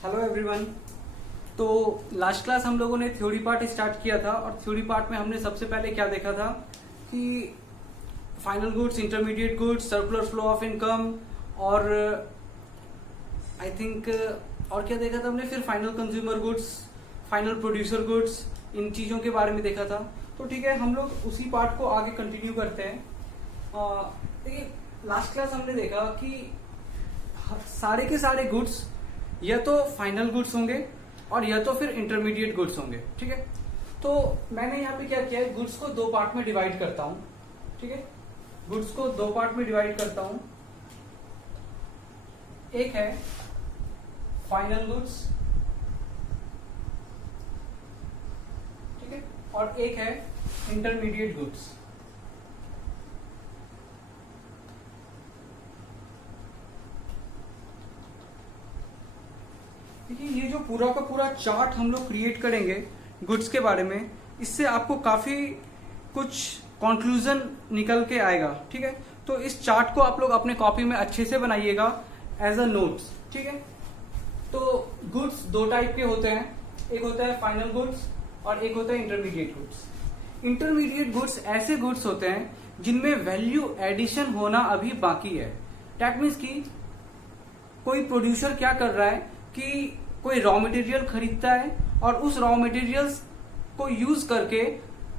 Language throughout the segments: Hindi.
Hello everyone. तो लास्ट क्लास हम लोगों ने थ्योरी पार्ट स्टार्ट किया था और थ्योरी पार्ट में हमने सबसे पहले क्या देखा था कि final goods, intermediate goods, circular flow of income और आई थिंक और क्या देखा था हमने, फिर final consumer goods, final producer goods, इन चीज़ों के बारे में देखा था। तो ठीक है, हम लोग उसी पार्ट को आगे कंटिन्यू करते हैं। देखिए लास्ट क्लास हमने देखा कि सारे के सारे गुड्स या तो फाइनल गुड्स होंगे और या तो फिर इंटरमीडिएट गुड्स होंगे। ठीक है, तो मैंने यहाँ पे क्या किया है, गुड्स को दो पार्ट में डिवाइड करता हूं। ठीक है, गुड्स को दो पार्ट में डिवाइड करता हूं। एक है फाइनल गुड्स, ठीक है, और एक है इंटरमीडिएट गुड्स। देखिए ये जो पूरा का पूरा चार्ट हम लोग क्रिएट करेंगे गुड्स के बारे में, इससे आपको काफी कुछ कंक्लूजन निकल के आएगा। ठीक है, तो इस चार्ट को आप लोग अपने कॉपी में अच्छे से बनाइएगा एज अ नोट्स। ठीक है, तो गुड्स दो टाइप के होते हैं, एक होता है फाइनल गुड्स और एक होता है इंटरमीडिएट गुड्स। इंटरमीडिएट गुड्स ऐसे गुड्स होते हैं जिनमें वैल्यू एडिशन होना अभी बाकी है। दैट मीन्स कि कोई प्रोड्यूसर क्या कर रहा है कि कोई रॉ मटेरियल खरीदता है और उस रॉ मटेरियल्स को यूज करके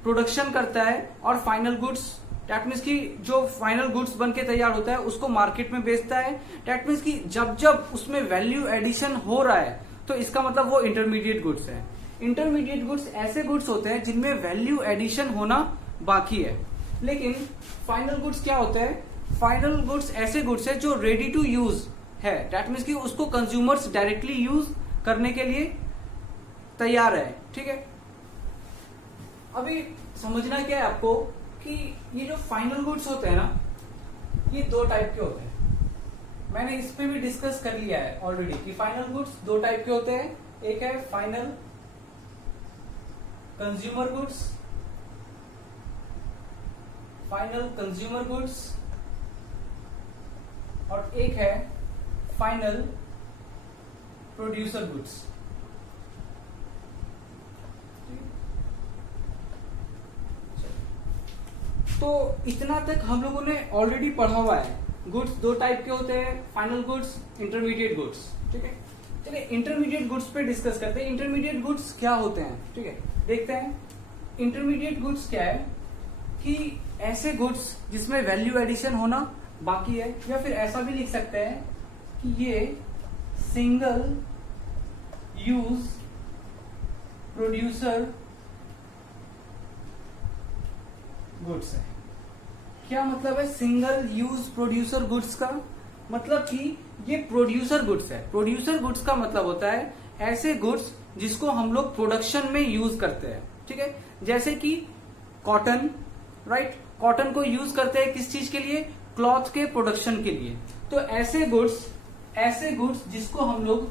प्रोडक्शन करता है और फाइनल गुड्स, दैट मीन्स कि जो फाइनल गुड्स बन के तैयार होता है उसको मार्केट में बेचता है। दैट मीन्स कि जब जब उसमें वैल्यू एडिशन हो रहा है तो इसका मतलब वो इंटरमीडिएट गुड्स है। इंटरमीडिएट गुड्स ऐसे गुड्स होते हैं जिनमें वैल्यू एडिशन होना बाकी है। लेकिन फाइनल गुड्स क्या होता है, फाइनल गुड्स ऐसे गुड्स है जो रेडी टू यूज है। दैट मीन्स कि उसको कंज्यूमर्स डायरेक्टली यूज करने के लिए तैयार है। ठीक है, अभी समझना क्या है आपको कि ये जो फाइनल गुड्स होते हैं ना, ये दो टाइप के होते हैं। मैंने इस पे भी डिस्कस कर लिया है ऑलरेडी कि फाइनल गुड्स दो टाइप के होते हैं। एक है final consumer goods, final consumer goods, और एक है फाइनल प्रोड्यूसर गुड्स। तो इतना तक हम लोगों ने ऑलरेडी पढ़ा हुआ है। गुड्स दो टाइप के होते हैं, फाइनल गुड्स, इंटरमीडिएट गुड्स। ठीक है, चलिए इंटरमीडिएट गुड्स पे डिस्कस करते हैं। इंटरमीडिएट गुड्स क्या होते हैं, ठीक है, देखते हैं। इंटरमीडिएट गुड्स क्या है कि ऐसे गुड्स जिसमें वैल्यू एडिशन होना बाकी है, या फिर ऐसा भी लिख सकते हैं कि ये सिंगल यूज प्रोड्यूसर गुड्स है। क्या मतलब है सिंगल यूज प्रोड्यूसर गुड्स का? मतलब कि ये प्रोड्यूसर गुड्स है। प्रोड्यूसर गुड्स का मतलब होता है ऐसे गुड्स जिसको हम लोग प्रोडक्शन में यूज करते हैं। ठीक है, जैसे कि कॉटन, राइट, कॉटन को यूज करते हैं किस चीज के लिए, क्लॉथ के प्रोडक्शन के लिए। तो ऐसे गुड्स जिसको हम लोग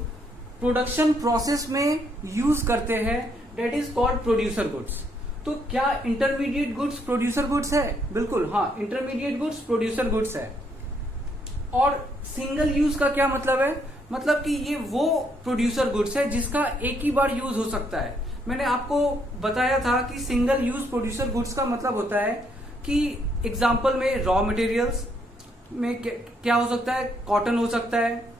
प्रोडक्शन प्रोसेस में यूज करते हैं, that is called producer goods. तो क्या इंटरमीडिएट गुड्स प्रोड्यूसर गुड्स है? बिल्कुल हाँ, इंटरमीडिएट गुड्स प्रोड्यूसर गुड्स है। और सिंगल यूज का क्या मतलब है? मतलब कि ये वो प्रोड्यूसर गुड्स है जिसका एक ही बार यूज हो सकता है। मैंने आपको बताया था कि सिंगल यूज प्रोड्यूसर गुड्स का मतलब होता है कि एग्जाम्पल में रॉ मटेरियल्स में क्या हो सकता है, कॉटन हो सकता है।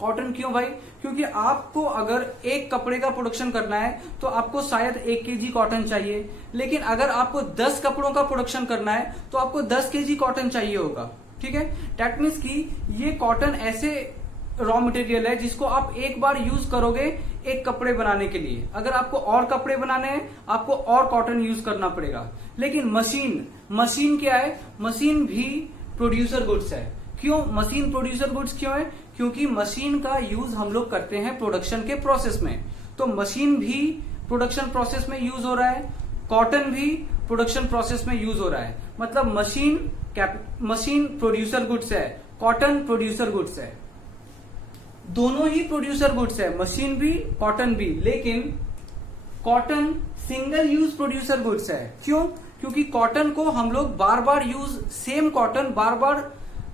कॉटन क्यों भाई? क्योंकि आपको अगर एक कपड़े का प्रोडक्शन करना है तो आपको शायद 1 केजी कॉटन चाहिए, लेकिन अगर आपको 10 कपड़ों का प्रोडक्शन करना है तो आपको 10 केजी कॉटन चाहिए होगा। ठीक है, दैट मीन्स कि ये कॉटन ऐसे रॉ मटेरियल है जिसको आप एक बार यूज करोगे एक कपड़े बनाने के लिए। अगर आपको और कपड़े बनाने हैं आपको और कॉटन यूज करना पड़ेगा। लेकिन मशीन क्या है? मशीन भी प्रोड्यूसर गुड्स है। क्यों मशीन प्रोड्यूसर गुड्स क्यों है? क्योंकि मशीन का यूज हम लोग करते हैं प्रोडक्शन के प्रोसेस में। तो मशीन भी प्रोडक्शन प्रोसेस में यूज हो रहा है, कॉटन भी प्रोडक्शन प्रोसेस में यूज हो रहा है। मतलब मशीन प्रोड्यूसर गुड्स है, कॉटन प्रोड्यूसर गुड्स है। दोनों ही प्रोड्यूसर गुड्स है, मशीन भी कॉटन भी। लेकिन cotton single use producer goods है। क्यों? क्योंकि कॉटन को हम लोग बार बार यूज, सेम कॉटन बार बार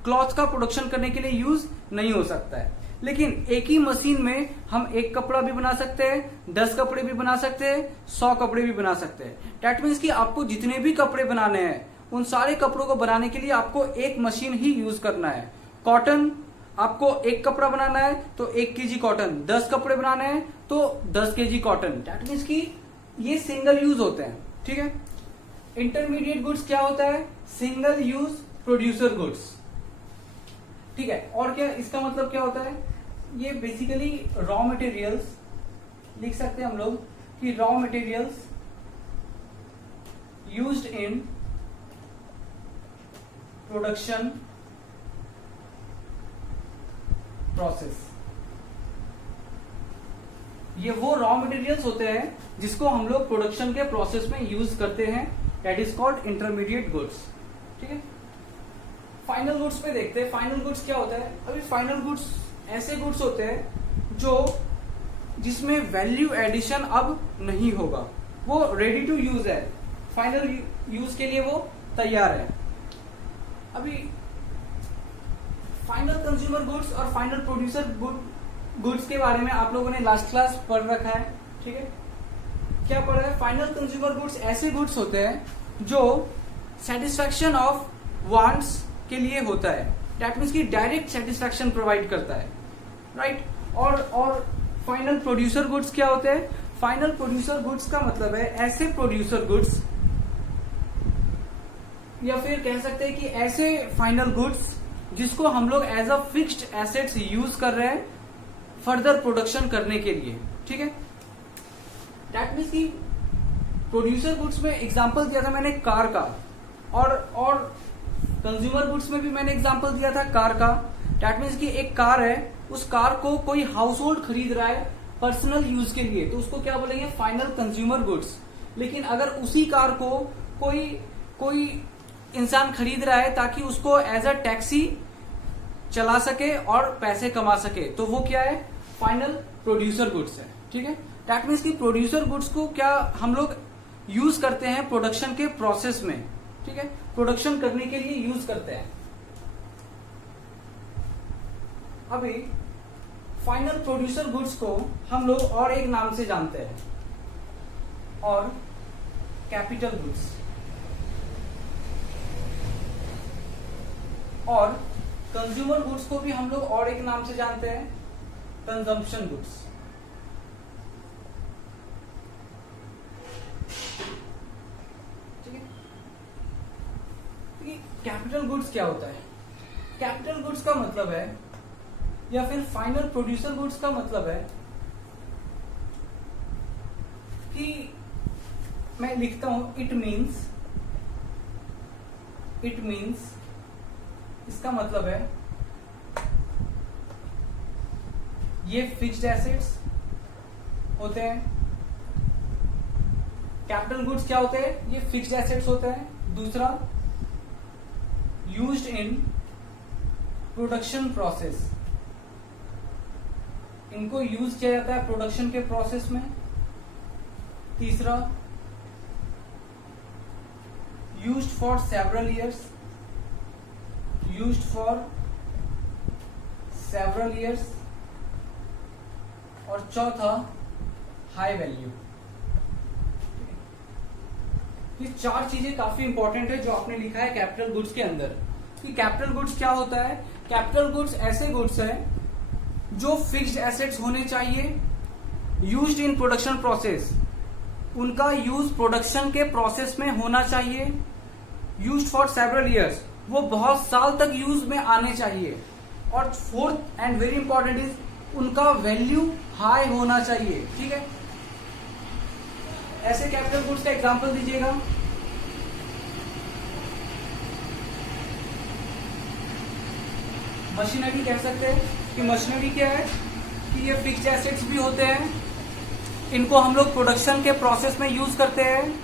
क्लॉथ का प्रोडक्शन करने के लिए यूज नहीं हो सकता है। लेकिन एक ही मशीन में हम एक कपड़ा भी बना सकते हैं, 10 कपड़े भी बना सकते हैं, 100 कपड़े भी बना सकते हैं। डैट मीन्स कि आपको जितने भी कपड़े बनाने हैं उन सारे कपड़ों को बनाने के लिए आपको एक मशीन ही यूज करना है। कॉटन, आपको एक कपड़ा बनाना है तो 1 kg कॉटन, 10 कपड़े बनाने हैं तो 10 kg कॉटन। डैट मीन्स कि ये सिंगल यूज होते हैं, ठीक है। इंटरमीडिएट गुड्स क्या होता है? सिंगल यूज प्रोड्यूसर गुड्स, ठीक है। और क्या इसका मतलब क्या होता है? ये बेसिकली रॉ मटेरियल्स, लिख सकते हैं हम लोग कि raw materials used in production process. ये वो रॉ मटेरियल्स होते हैं जिसको हम लोग प्रोडक्शन के प्रोसेस में यूज करते हैं, that is called intermediate goods, ठीक है। फाइनल गुड्स पे देखते हैं, फाइनल गुड्स क्या होता है। अभी फाइनल गुड्स ऐसे गुड्स होते हैं जो जिसमें वैल्यू एडिशन अब नहीं होगा, वो रेडी टू यूज है, फाइनल यूज के लिए वो तैयार है। अभी फाइनल कंज्यूमर गुड्स और फाइनल प्रोड्यूसर गुड्स के बारे में आप लोगों ने लास्ट क्लास पढ़ रखा है, ठीक है। क्या पढ़ा है? फाइनल कंज्यूमर गुड्स ऐसे गुड्स होते हैं जो सेटिस्फैक्शन ऑफ वांट्स के लिए होता है, दैट मीन्स कि डायरेक्ट सेटिस्फैक्शन प्रोवाइड करता है, राइट। और फाइनल प्रोड्यूसर गुड्स क्या होते हैं? फाइनल प्रोड्यूसर गुड्स का मतलब है ऐसे प्रोड्यूसर गुड्स, या फिर कह सकते हैं कि ऐसे फाइनल गुड्स जिसको हम लोग as a fixed assets use कर रहे हैं फर्दर प्रोडक्शन करने के लिए, ठीक है। दैट मीन्स कि प्रोड्यूसर गुड्स में एग्जांपल दिया था मैंने कार का, और कंज्यूमर गुड्स में भी मैंने एग्जांपल दिया था कार का। दैट मीन्स कि एक कार है, उस कार को कोई हाउस होल्ड खरीद रहा है पर्सनल यूज के लिए, तो उसको क्या बोलेंगे? Final consumer goods. लेकिन अगर उसी कार को कोई इंसान खरीद रहा है ताकि उसको एज अ टैक्सी चला सके और पैसे कमा सके, तो वो क्या है? फाइनल प्रोड्यूसर गुड्स है, ठीक है। दैट मीन्स कि प्रोड्यूसर गुड्स को क्या हम लोग यूज करते हैं प्रोडक्शन के प्रोसेस में, ठीक है, प्रोडक्शन करने के लिए यूज करते हैं। अभी फाइनल प्रोड्यूसर गुड्स को हम लोग और एक नाम से जानते हैं, और कैपिटल गुड्स, और कंज्यूमर गुड्स को भी हम लोग और एक नाम से जानते हैं, कंजम्पशन गुड्स। ठीक है। कैपिटल गुड्स क्या होता है? कैपिटल गुड्स का मतलब है, या फिर फाइनल प्रोड्यूसर गुड्स का मतलब है कि मैं लिखता हूं इट मीन्स इसका मतलब है ये फिक्स्ड एसेट्स होते हैं। कैपिटल गुड्स क्या होते हैं? ये फिक्स्ड एसेट्स होते हैं। दूसरा, यूज्ड इन प्रोडक्शन प्रोसेस, इनको यूज किया जाता है प्रोडक्शन के प्रोसेस में। तीसरा, यूज्ड फॉर सेवरल ईयर्स, और चौथा, हाई वैल्यू। ये चार चीजें काफी इंपॉर्टेंट है जो आपने लिखा है कैपिटल गुड्स के अंदर। कि कैपिटल गुड्स क्या होता है? कैपिटल गुड्स ऐसे गुड्स हैं जो फिक्स्ड एसेट्स होने चाहिए, यूज्ड इन प्रोडक्शन प्रोसेस, उनका यूज प्रोडक्शन के प्रोसेस में होना चाहिए। यूज्ड फॉर सेवरल ईयर्स, वो बहुत साल तक यूज में आने चाहिए। और fourth and very important is, उनका वैल्यू हाई होना चाहिए, ठीक है। ऐसे कैपिटल गुड्स का एग्जांपल दीजिएगा। मशीनरी कह सकते हैं कि मशीनरी क्या है कि ये फिक्स्ड एसेट्स भी होते हैं, इनको हम लोग प्रोडक्शन के प्रोसेस में यूज करते हैं,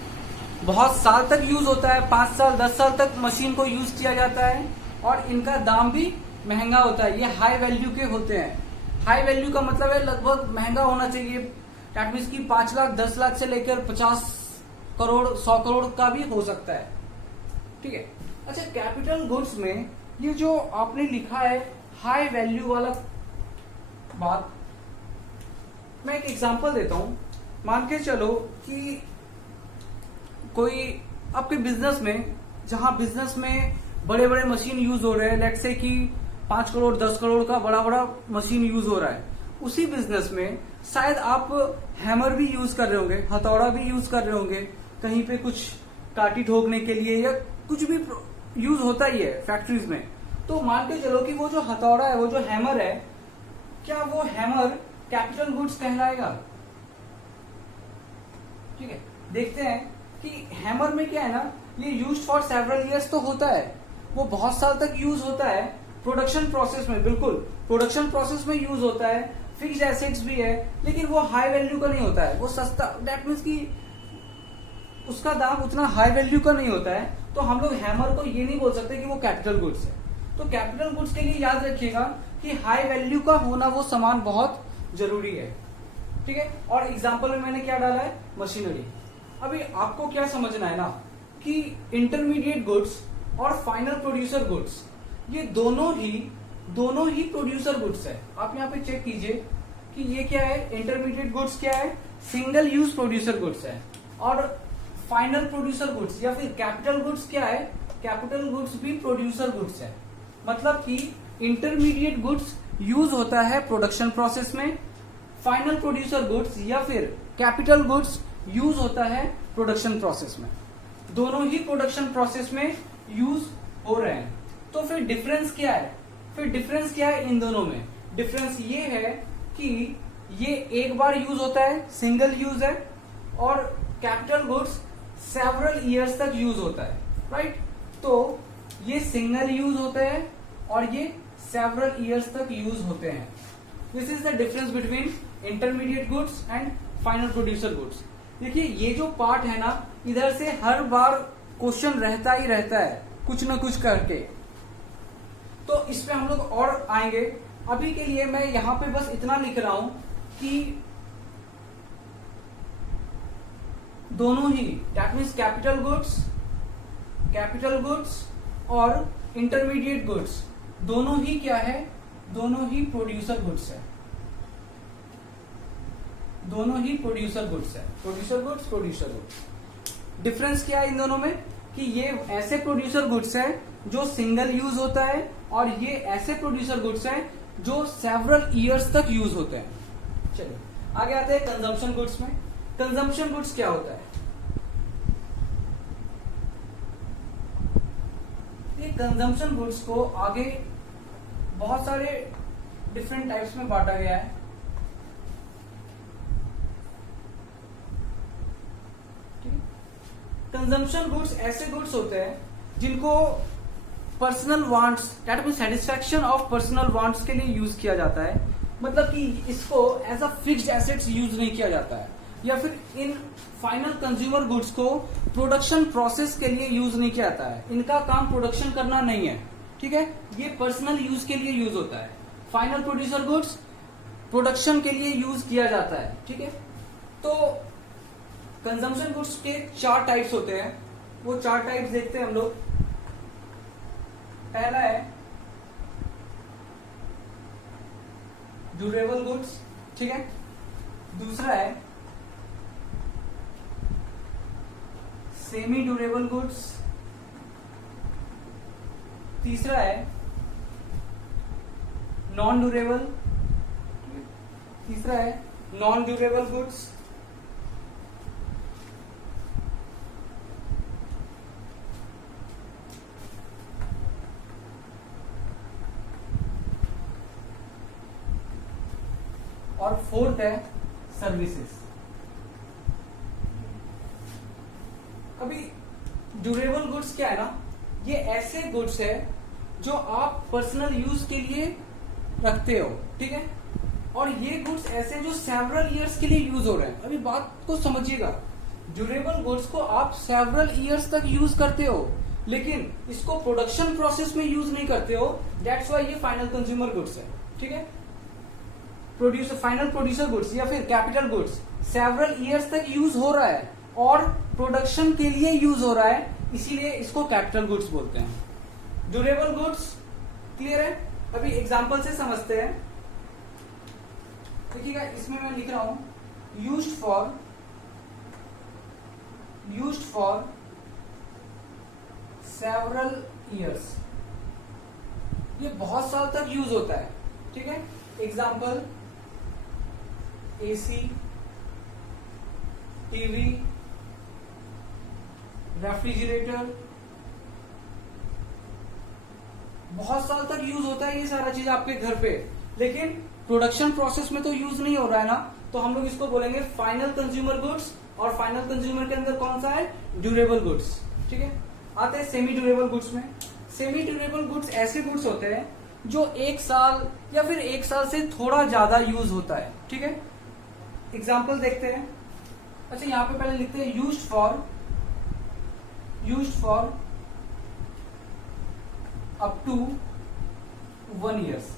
बहुत साल तक यूज होता है, 5 साल 10 साल तक मशीन को यूज किया जाता है, और इनका दाम भी महंगा होता है। ये हाई वैल्यू के होते हैं। हाई वैल्यू का मतलब है लगभग महंगा होना चाहिए। दैट मीन्स कि 5 लाख 10 लाख से लेकर 50 करोड़ 100 करोड़ का भी हो सकता है, ठीक है। अच्छा, कैपिटल गुड्स में ये जो आपने लिखा है हाई वैल्यू वाला बात, मैं एक एग्जांपल देता हूं। मान के चलो कि कोई आपके बिजनेस में, जहां बिजनेस में बड़े बड़े मशीन यूज हो रहे हैं, लेट्स से कि 5 करोड़ 10 करोड़ का बड़ा बड़ा मशीन यूज हो रहा है, उसी बिजनेस में शायद आप हैमर भी यूज कर रहे होंगे, हथौड़ा भी यूज कर रहे होंगे, कहीं पे कुछ काटी ठोकने के लिए या कुछ भी यूज होता ही है फैक्ट्रीज में। तो मान के चलो कि वो जो हथौड़ा है, वो जो हैमर है, क्या वो हैमर कैपिटल गुड्स कहलाएगा? ठीक है, देखते हैं कि हैमर में क्या है ना, ये यूज्ड फॉर सेवरल इयर्स तो होता है, वो बहुत साल तक यूज होता है प्रोडक्शन प्रोसेस में, बिल्कुल प्रोडक्शन प्रोसेस में यूज होता है, फिक्स्ड एसेट्स भी है, लेकिन वो हाई वैल्यू का नहीं होता है, वो सस्ता, दैट मीन्स कि उसका दाम उतना हाई वैल्यू का नहीं होता है। तो हम लोग हैमर को ये नहीं बोल सकते कि वो कैपिटल गुड्स है। तो कैपिटल गुड्स के लिए याद रखिएगा कि हाई वैल्यू का होना वो सामान बहुत जरूरी है। ठीक है, और एग्जाम्पल में मैंने क्या डाला है, मशीनरी। अभी आपको क्या समझना है ना कि इंटरमीडिएट गुड्स और फाइनल प्रोड्यूसर गुड्स, ये दोनों ही प्रोड्यूसर गुड्स है। आप यहाँ पे चेक कीजिए कि ये क्या है, इंटरमीडिएट गुड्स क्या है, सिंगल यूज प्रोड्यूसर गुड्स है, और फाइनल प्रोड्यूसर गुड्स या फिर कैपिटल गुड्स क्या है, कैपिटल गुड्स भी प्रोड्यूसर गुड्स है। मतलब कि इंटरमीडिएट गुड्स यूज होता है प्रोडक्शन प्रोसेस में, फाइनल प्रोड्यूसर गुड्स या फिर कैपिटल गुड्स यूज होता है प्रोडक्शन प्रोसेस में। दोनों ही प्रोडक्शन प्रोसेस में यूज हो रहे हैं। तो फिर डिफरेंस क्या है, इन दोनों में? डिफरेंस ये है कि ये एक बार यूज होता है, सिंगल यूज है, और कैपिटल गुड्स सेवरल ईयर्स तक यूज होता है, राइट? तो ये सिंगल यूज होते हैं और ये सेवरल ईयर्स तक यूज होते हैं। This is the difference between intermediate goods and final producer goods. देखिए ये जो पार्ट है ना, इधर से हर बार क्वेश्चन रहता ही रहता है कुछ न कुछ करके, तो इस पे हम लोग और आएंगे। अभी के लिए मैं यहां पे बस इतना लिख रहा हूं कि दोनों ही, दैट मीन्स कैपिटल गुड्स और इंटरमीडिएट गुड्स दोनों ही क्या है, दोनों ही प्रोड्यूसर गुड्स है, प्रोड्यूसर गुड्स। डिफरेंस क्या है इन दोनों में कि ये ऐसे प्रोड्यूसर गुड्स है जो सिंगल यूज होता है, और ये ऐसे प्रोड्यूसर गुड्स है जो सेवरल ईयर्स तक यूज होते हैं। चलिए आगे आते हैं कंजम्पशन गुड्स में। कंजम्पशन गुड्स क्या होता है? ये कंजम्पशन गुड्स को आगे बहुत सारे डिफरेंट टाइप्स में बांटा गया है। कंजम्पशन गुड्स ऐसे गुड्स होते हैं जिनको personal wants, that mean satisfaction of personal wants के लिए यूज किया जाता है। मतलब कि इसको as a fixed assets use नहीं किया जाता है, या फिर इन फाइनल कंज्यूमर गुड्स को प्रोडक्शन प्रोसेस के लिए यूज नहीं किया जाता है। इनका काम प्रोडक्शन करना नहीं है, ठीक है, ये पर्सनल यूज के लिए यूज होता है। फाइनल प्रोड्यूसर गुड्स प्रोडक्शन के लिए यूज किया जाता है, ठीक है। तो कंजम्पशन गुड्स के 4 टाइप्स होते हैं, वो 4 टाइप्स देखते हैं हम लोग। पहला है ड्यूरेबल गुड्स, ठीक है। दूसरा है सेमी ड्यूरेबल गुड्स। तीसरा है नॉन ड्यूरेबल, तीसरा है नॉन ड्यूरेबल गुड्स। और फोर्थ है सर्विसेज। अभी ड्यूरेबल गुड्स क्या है ना, ये ऐसे गुड्स है जो आप पर्सनल यूज के लिए रखते हो, ठीक है, और ये गुड्स ऐसे जो सेवरल इयर्स के लिए यूज हो रहे हैं। अभी बात को समझिएगा, ड्यूरेबल गुड्स को आप सेवरल इयर्स तक यूज करते हो, लेकिन इसको प्रोडक्शन प्रोसेस में यूज नहीं करते हो। दैट्स वाई ये फाइनल कंज्यूमर गुड्स है, ठीक है। फाइनल प्रोड्यूसर गुड्स या फिर कैपिटल गुड्स सेवरल इयर्स तक यूज हो रहा है और प्रोडक्शन के लिए यूज हो रहा है, इसीलिए इसको कैपिटल गुड्स बोलते हैं। ड्यूरेबल गुड्स क्लियर है? अभी एग्जांपल से समझते हैं। देखिएगा इसमें मैं लिख रहा हूं यूज्ड फॉर सेवरल ईयर्स, ये बहुत साल तक यूज होता है, ठीक है। एग्जाम्पल एसी, टीवी, रेफ्रिजरेटर, बहुत साल तक यूज होता है ये सारा चीज आपके घर पे, लेकिन प्रोडक्शन प्रोसेस में तो यूज नहीं हो रहा है ना, तो हम लोग इसको बोलेंगे फाइनल कंज्यूमर गुड्स। और फाइनल कंज्यूमर के अंदर कौन सा है? ड्यूरेबल गुड्स, ठीक है। आते हैं सेमी ड्यूरेबल गुड्स में। सेमी ड्यूरेबल गुड्स ऐसे गुड्स होते हैं जो 1 साल या फिर 1 साल से थोड़ा ज्यादा यूज होता है, ठीक है। एग्जाम्पल देखते हैं। अच्छा, यहां पे पहले लिखते हैं used for up to 1 years.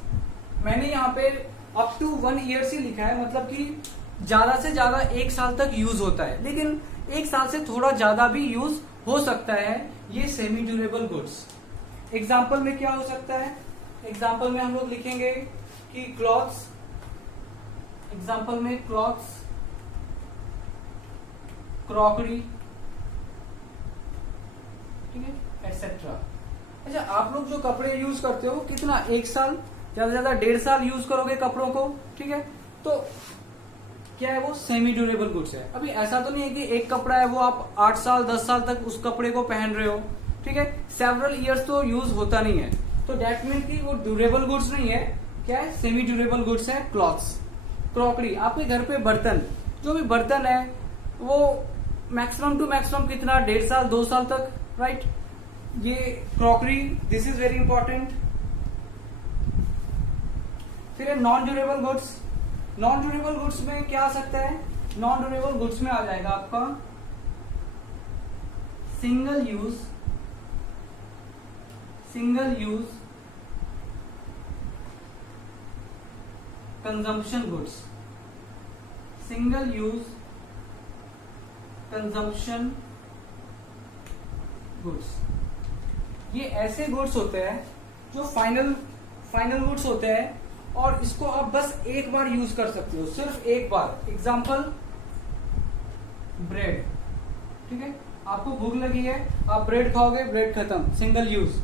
मैंने यहाँ पे अप टू 1 ईयर्स ही लिखा है, मतलब कि ज्यादा से ज्यादा 1 साल तक यूज होता है, लेकिन 1 साल से थोड़ा ज्यादा भी यूज हो सकता है ये सेमी ड्यूरेबल गुड्स। एग्जाम्पल में क्या हो सकता है? एग्जाम्पल में हम लोग लिखेंगे कि क्लॉथ्स, एग्जाम्पल में क्लॉथ्स, क्रॉकरी, ठीक है, एटसेट्रा। अच्छा, आप लोग जो कपड़े यूज करते हो कितना, 1 साल, ज्यादा ज्यादा 1.5 साल यूज करोगे कपड़ों को, ठीक है। तो क्या है वो? सेमी ड्यूरेबल गुड्स है। अभी ऐसा तो नहीं है कि एक कपड़ा है वो आप 8 साल 10 साल तक उस कपड़े को पहन रहे हो, ठीक है। सेवरल ईयर्स तो यूज होता नहीं है, तो डेट मीन की वो ड्यूरेबल गुड्स नहीं है। क्या है? सेमी ड्यूरेबल गुड्स है। क्लॉथ्स, क्रॉकरी, आपके घर पे बर्तन, जो भी बर्तन है वो मैक्सिमम टू मैक्सिमम कितना, 1.5 साल 2 साल तक, राइट। ये crockery, this is very important. फिर है non durable goods. Non durable goods में क्या आ सकता है? नॉन ड्यूरेबल गुड्स में आ जाएगा आपका single use consumption goods. Single use consumption goods, ये ऐसे गुड्स होते हैं जो फाइनल गुड्स होते हैं और इसको आप बस एक बार यूज कर सकते हो, सिर्फ एक बार। एग्जाम्पल ब्रेड, ठीक है, आपको भूख लगी है, आप ब्रेड खाओगे, ब्रेड खत्म, सिंगल यूज।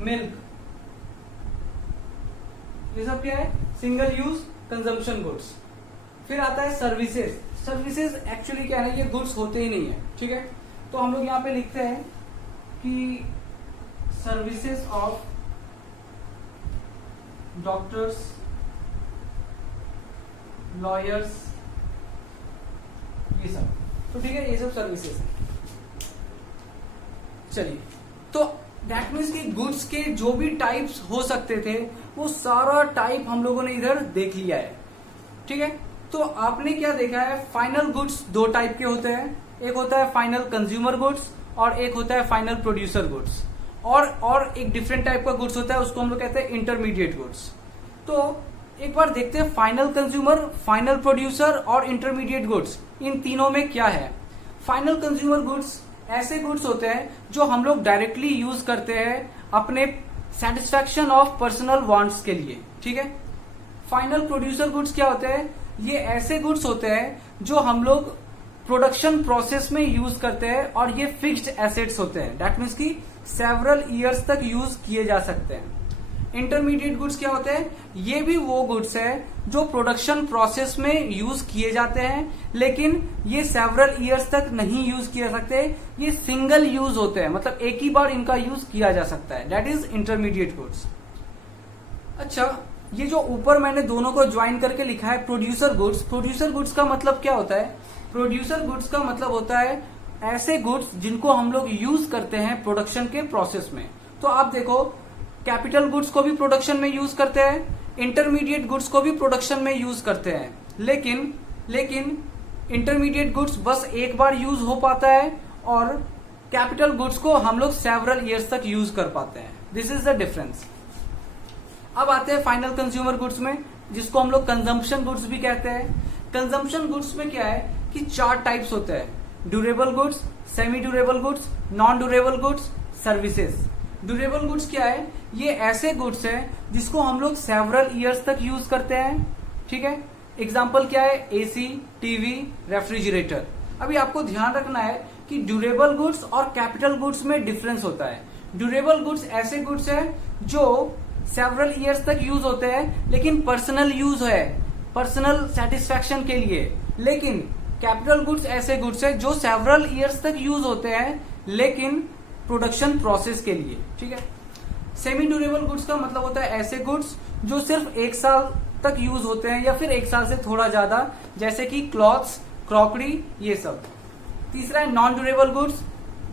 मिल्क, ये सब क्या है? Single use consumption goods. फिर आता है सर्विसेज। सर्विसेज एक्चुअली क्या है ना, ये गुड्स होते ही नहीं है, ठीक है। तो हम लोग यहां पे लिखते हैं कि सर्विसेज ऑफ डॉक्टर्स, लॉयर्स, ये सब, तो ठीक है, ये सब सर्विसेज है। चलिए, तो दैट मीन्स कि गुड्स के जो भी टाइप्स हो सकते थे वो सारा टाइप हम लोगों ने इधर देख लिया है, ठीक है। तो आपने क्या देखा है? फाइनल गुड्स 2 टाइप के होते हैं, एक होता है फाइनल कंज्यूमर गुड्स और एक होता है फाइनल प्रोड्यूसर गुड्स। और एक डिफरेंट टाइप का गुड्स होता है, उसको हम लोग कहते हैं इंटरमीडिएट गुड्स। तो एक बार देखते हैं फाइनल कंज्यूमर, फाइनल प्रोड्यूसर और इंटरमीडिएट गुड्स, इन तीनों में क्या है। फाइनल कंज्यूमर गुड्स ऐसे गुड्स होते हैं जो हम लोग डायरेक्टली यूज करते हैं अपने सेटिस्फैक्शन ऑफ पर्सनल वांट्स के लिए, ठीक है। फाइनल प्रोड्यूसर गुड्स क्या होते हैं? ये ऐसे गुड्स होते हैं जो हम लोग प्रोडक्शन प्रोसेस में यूज करते हैं और ये फिक्स्ड एसेट्स होते हैं, दैट मीन्स की सेवरल ईयर्स तक यूज किए जा सकते हैं। इंटरमीडिएट गुड्स क्या होते हैं? ये भी वो गुड्स है जो प्रोडक्शन प्रोसेस में यूज किए जाते हैं, लेकिन ये सेवरल ईयर्स तक नहीं यूज किए जा सकते, ये सिंगल यूज होते हैं, मतलब एक ही बार इनका यूज किया जा सकता है, दैट इज इंटरमीडिएट गुड्स। अच्छा, ये जो ऊपर मैंने दोनों को ज्वाइन करके लिखा है प्रोड्यूसर गुड्स, प्रोड्यूसर गुड्स का मतलब क्या होता है? प्रोड्यूसर गुड्स का मतलब होता है ऐसे गुड्स जिनको हम लोग यूज करते हैं प्रोडक्शन के प्रोसेस में। तो आप देखो, कैपिटल गुड्स को भी प्रोडक्शन में यूज करते हैं, इंटरमीडिएट गुड्स को भी प्रोडक्शन में यूज करते हैं, लेकिन इंटरमीडिएट गुड्स बस एक बार यूज हो पाता है और कैपिटल गुड्स को हम लोग सेवरल ईयर्स तक यूज कर पाते हैं। This is the difference. अब आते हैं फाइनल कंज्यूमर गुड्स में, जिसको हम लोग कंजम्पशन गुड्स भी कहते हैं। कंजम्पशन गुड्स में क्या है कि 4 टाइप्स होते हैं: durable goods, semi durable goods, non durable goods, services. Durable goods क्या है? ये ऐसे गुड्स हैं जिसको हम लोग सेवरल ईयर्स तक यूज करते हैं, ठीक है। एग्जाम्पल क्या है, एसी, टीवी, रेफ्रिजरेटर। अभी आपको ध्यान रखना है कि ड्यूरेबल गुड्स और कैपिटल गुड्स में डिफरेंस होता है। ड्यूरेबल गुड्स ऐसे गुड्स है जो सेवरल ईयर्स तक यूज होते हैं, लेकिन पर्सनल यूज है, पर्सनल सेटिस्फैक्शन के लिए। लेकिन कैपिटल गुड्स ऐसे गुड्स है जो सेवरल ईयर्स तक यूज होते हैं, लेकिन प्रोडक्शन प्रोसेस के लिए। ठीक है। सेमी ड्यूरेबल गुड्स का मतलब होता है ऐसे गुड्स जो सिर्फ 1 साल तक यूज होते हैं या फिर 1 साल से थोड़ा ज्यादा, जैसे कि क्लॉथ्स, क्रॉकरी, ये सब। तीसरा है non durable goods,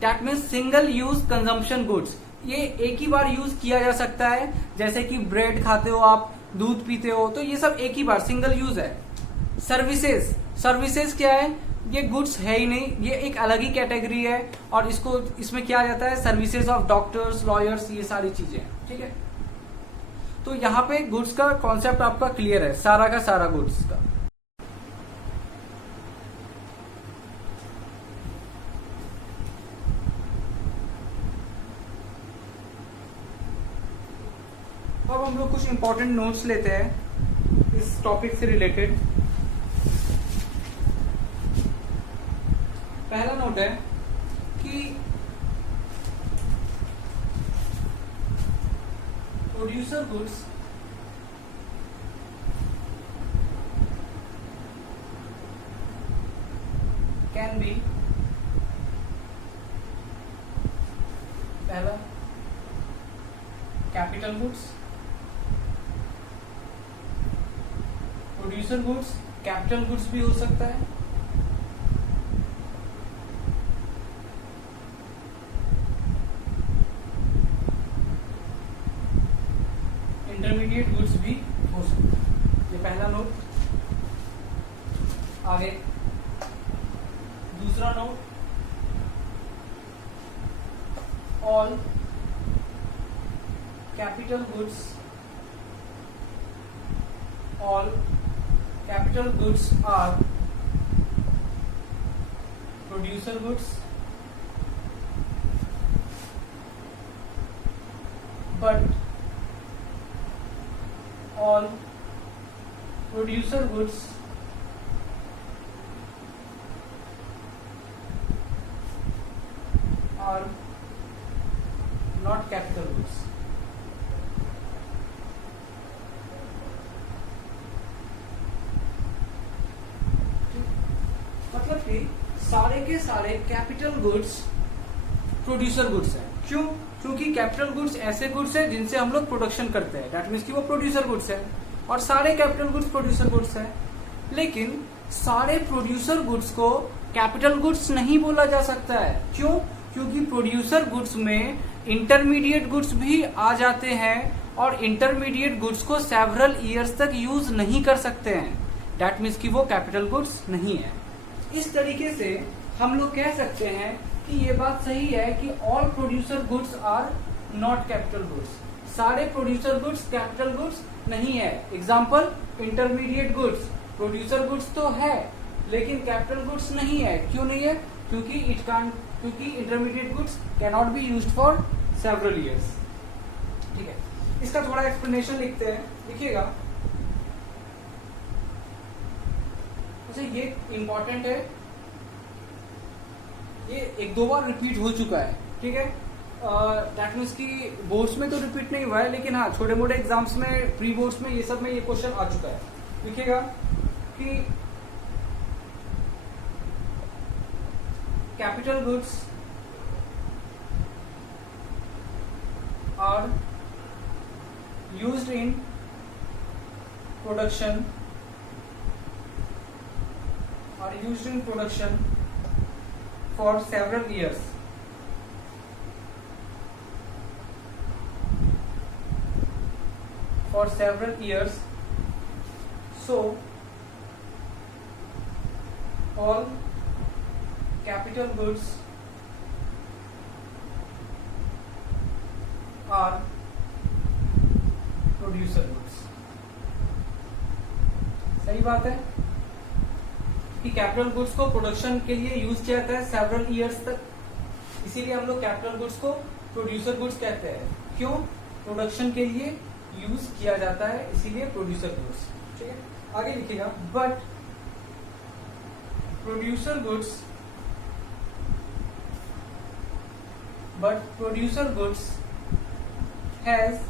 that means single use consumption goods. ये एक ही बार यूज किया जा सकता है, जैसे कि ब्रेड खाते हो आप, दूध पीते हो, तो ये सब एक ही बार सिंगल यूज है। सर्विसेज, सर्विसेज क्या है, ये गुड्स है ही नहीं, ये एक अलग ही कैटेगरी है, और इसमें क्या आ जाता है, सर्विसेज ऑफ डॉक्टर्स, लॉयर्स, ये सारी चीजें। ठीक है। तो यहाँ पे गुड्स का कॉन्सेप्ट आपका क्लियर है, सारा का सारा गुड्स का। अब हम लोग कुछ इंपॉर्टेंट नोट्स लेते हैं इस टॉपिक से रिलेटेड। पहला नोट है कि प्रोड्यूसर गुड्स कैन बी, पहला capital goods. Producer goods capital goods भी हो सकता है। इंटरमीडिएट गुड्स भी हो सकता है। ये पहला नोट। आगे दूसरा note, all capital goods, all capital goods are producer goods, but all producer goods are not capital goods. मतलब कि सारे के सारे कैपिटल गुड्स प्रोड्यूसर गुड्स हैं। क्यों? क्योंकि कैपिटल गुड्स ऐसे गुड्स हैं जिनसे हम लोग प्रोडक्शन करते हैं, दैट मीन्स कि वो प्रोड्यूसर गुड्स है, और सारे कैपिटल गुड्स प्रोड्यूसर गुड्स हैं। लेकिन सारे प्रोड्यूसर गुड्स को कैपिटल गुड्स नहीं बोला जा सकता है। क्यों? क्योंकि प्रोड्यूसर गुड्स में इंटरमीडिएट गुड्स भी आ जाते हैं, और इंटरमीडिएट गुड्स को सेवरल ईयर्स तक यूज नहीं कर सकते हैं, दैट मीन्स कि वो कैपिटल गुड्स नहीं है। इस तरीके से हम लोग कह सकते हैं कि ये बात सही है कि all producer goods are not capital goods. सारे प्रोड्यूसर गुड्स कैपिटल गुड्स नहीं है। Example, intermediate goods producer goods तो है, लेकिन कैपिटल गुड्स नहीं है। क्यों नहीं है? क्योंकि intermediate goods can not be used for several years. ठीक है। इसका थोड़ा एक्सप्लेनेशन लिखते हैं, लिखिएगा। अच्छा, ये इंपॉर्टेंट है, ये 1-2 बार रिपीट हो चुका है। ठीक है। दैट मीन्स कि बोर्ड्स में तो रिपीट नहीं हुआ है, लेकिन हाँ छोटे मोटे एग्जाम्स में, प्री बोर्ड्स में, ये सब में ये क्वेश्चन आ चुका है। लिखिएगा कि capital goods are used in production, are used in production for several years. For several years. So, all capital goods are producer goods. सही बात है कि कैपिटल गुड्स को प्रोडक्शन के लिए यूज किया जाता है सेवरल ईयर्स तक, इसीलिए हम लोग कैपिटल गुड्स को प्रोड्यूसर गुड्स कहते हैं। क्यों? प्रोडक्शन के लिए यूज किया जाता है, इसीलिए प्रोड्यूसर गुड्स। ठीक है, आगे लिखिएगा, but producer goods has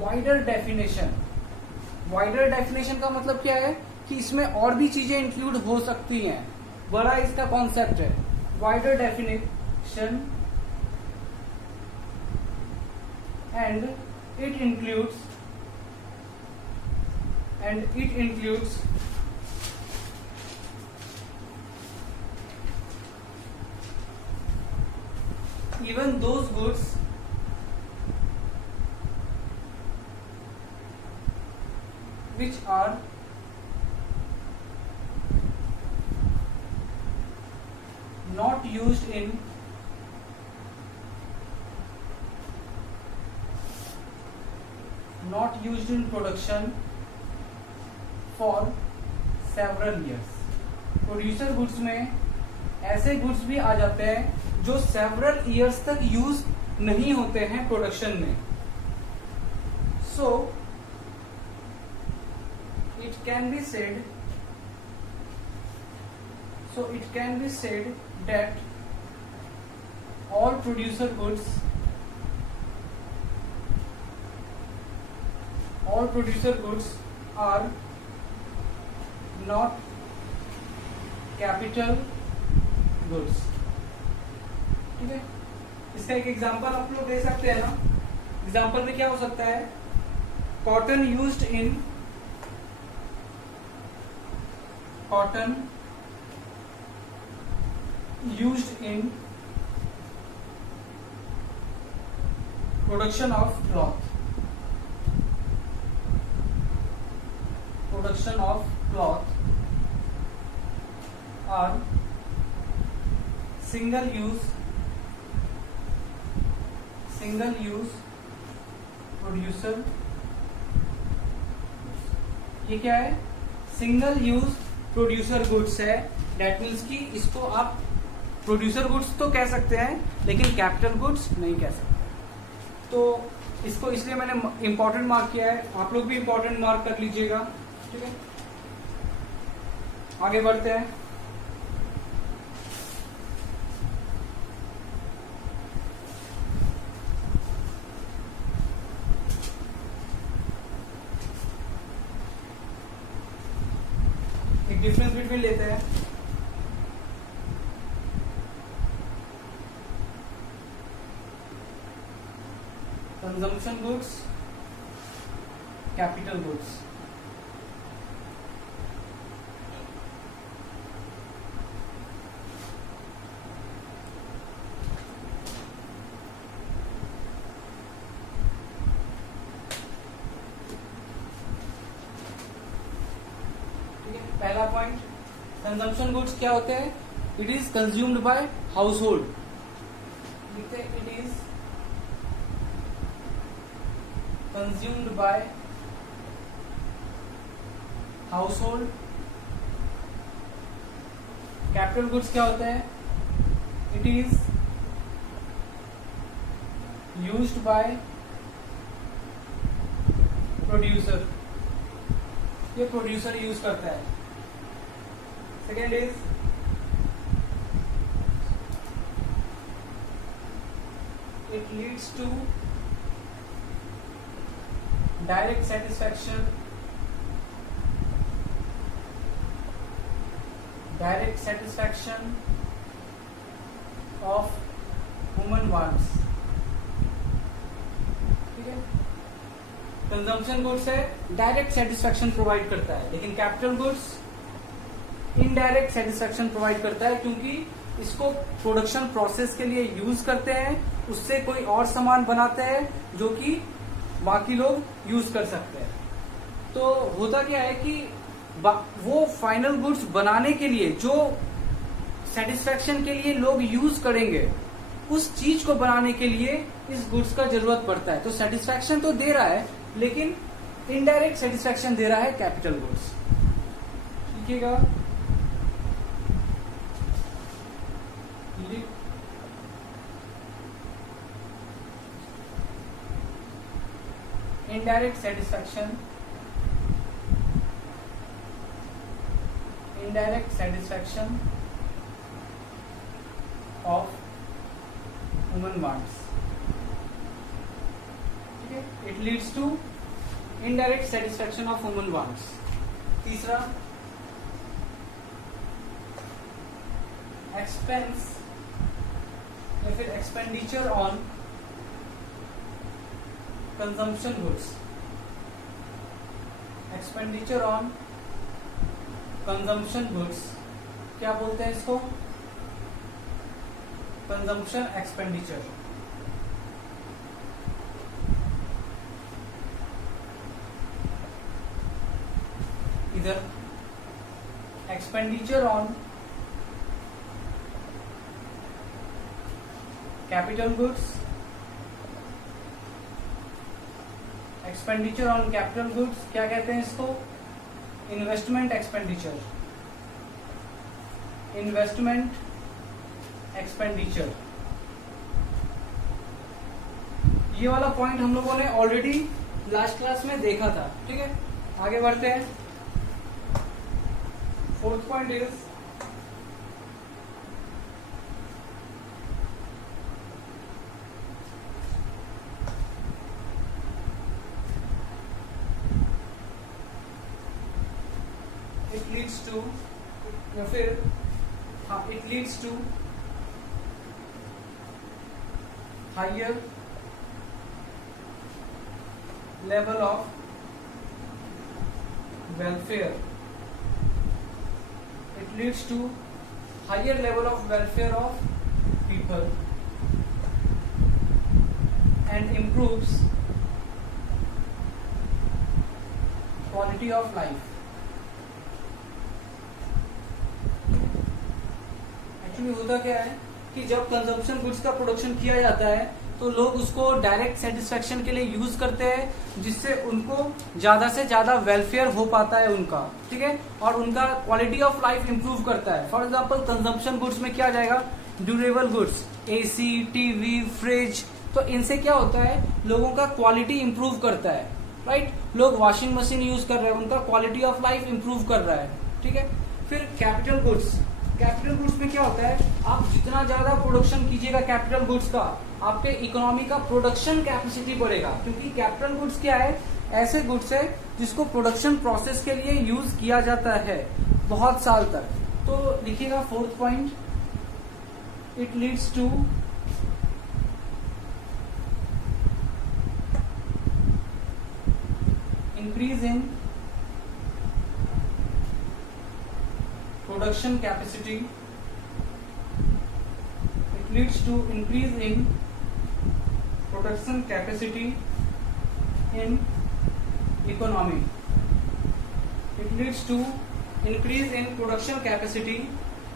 wider definition. Wider definition का मतलब क्या है कि इसमें और भी चीजें इंक्लूड हो सकती हैं, बड़ा इसका कॉन्सेप्ट है। Wider definition and it includes even those goods which are not used in production for several years। Producer goods में ऐसे गुड्स भी आ जाते हैं जो सेवरल ईयर्स तक यूज नहीं होते हैं प्रोडक्शन में। So it can be said that all producer goods are not capital goods। ठीक है, इसका एक एग्जांपल आप लोग दे सकते हैं ना। एग्जांपल में क्या हो सकता है, cotton used in production of cloth are single use producer। ये क्या है, सिंगल यूज प्रोड्यूसर गुड्स है। डेट मीन्स कि इसको आप प्रोड्यूसर गुड्स तो कह सकते हैं लेकिन कैपिटल गुड्स नहीं कह सकते। तो इसको इसलिए मैंने इंपॉर्टेंट मार्क किया है, आप लोग भी इंपॉर्टेंट मार्क कर लीजिएगा। ठीक है, आगे बढ़ते हैं। एक डिफरेंस बिटवीन लेते हैं। Consumption goods, capital goods. पहला पॉइंट, कंजम्पशन गुड्स क्या होते हैं, it is consumed by household. लिखते हैं it is consumed by household. Capital goods क्या होते हैं, it is used by producer. ये प्रोड्यूसर यूज करता है। Second is it leads to direct satisfaction of human wants. ठीक है, कंजम्पशन गुड्स है, डायरेक्ट सेटिस्फैक्शन प्रोवाइड करता है, लेकिन capital goods indirect satisfaction provide करता है, क्योंकि इसको प्रोडक्शन प्रोसेस के लिए यूज करते हैं, उससे कोई और सामान बनाते हैं जो कि बाकी लोग यूज कर सकते हैं। तो होता क्या है कि वो फाइनल गुड्स बनाने के लिए जो सेटिस्फैक्शन के लिए लोग यूज करेंगे, उस चीज को बनाने के लिए इस गुड्स का जरूरत पड़ता है। तो सेटिस्फैक्शन तो दे रहा है लेकिन इनडायरेक्ट सेटिस्फैक्शन दे रहा है कैपिटल गुड्स। लिखिएगा, indirect satisfaction indirect satisfaction of human wants. ठीक है, it leads to indirect satisfaction of human wants. तीसरा, expense या फिर expenditure on consumption goods. Expenditure on consumption goods, क्या बोलते हैं इसको? Consumption expenditure. इधर expenditure on capital goods, expenditure on capital goods, क्या कहते हैं इसको? Investment expenditure. Investment expenditure. ये वाला पॉइंट हम लोगों ने ऑलरेडी लास्ट क्लास में देखा था. ठीक है, आगे बढ़ते हैं. फोर्थ पॉइंट इज या फिर it leads to higher level of welfare. It leads to higher level of welfare of people and improves quality of life. होता क्या है कि जब कंजम्पशन गुड्स का प्रोडक्शन किया जाता है तो लोग उसको डायरेक्ट सेटिस्फेक्शन के लिए यूज करते हैं, जिससे उनको ज्यादा से ज्यादा वेलफेयर हो पाता है उनका. ठीक है, और उनका क्वालिटी ऑफ लाइफ इंप्रूव करता है. फॉर एग्जांपल कंजम्पशन गुड्स में क्या जाएगा? Durable goods, AC, TV, fridge. तो इनसे क्या होता है? लोगों का क्वालिटी इंप्रूव करता है. राइट, लोग वॉशिंग मशीन यूज कर रहे हैं, उनका क्वालिटी ऑफ लाइफ इंप्रूव कर रहा है. ठीक है, फिर कैपिटल गुड्स. कैपिटल गुड्स में क्या होता है? आप जितना ज्यादा प्रोडक्शन कीजिएगा कैपिटल गुड्स का, आपके इकोनॉमी का प्रोडक्शन कैपेसिटी बढ़ेगा. क्योंकि कैपिटल गुड्स क्या है? ऐसे गुड्स है जिसको प्रोडक्शन प्रोसेस के लिए यूज किया जाता है बहुत साल तक. तो लिखिएगा fourth point, it leads to increase in production capacity. It leads to increase in production capacity in economy. It leads to increase in production capacity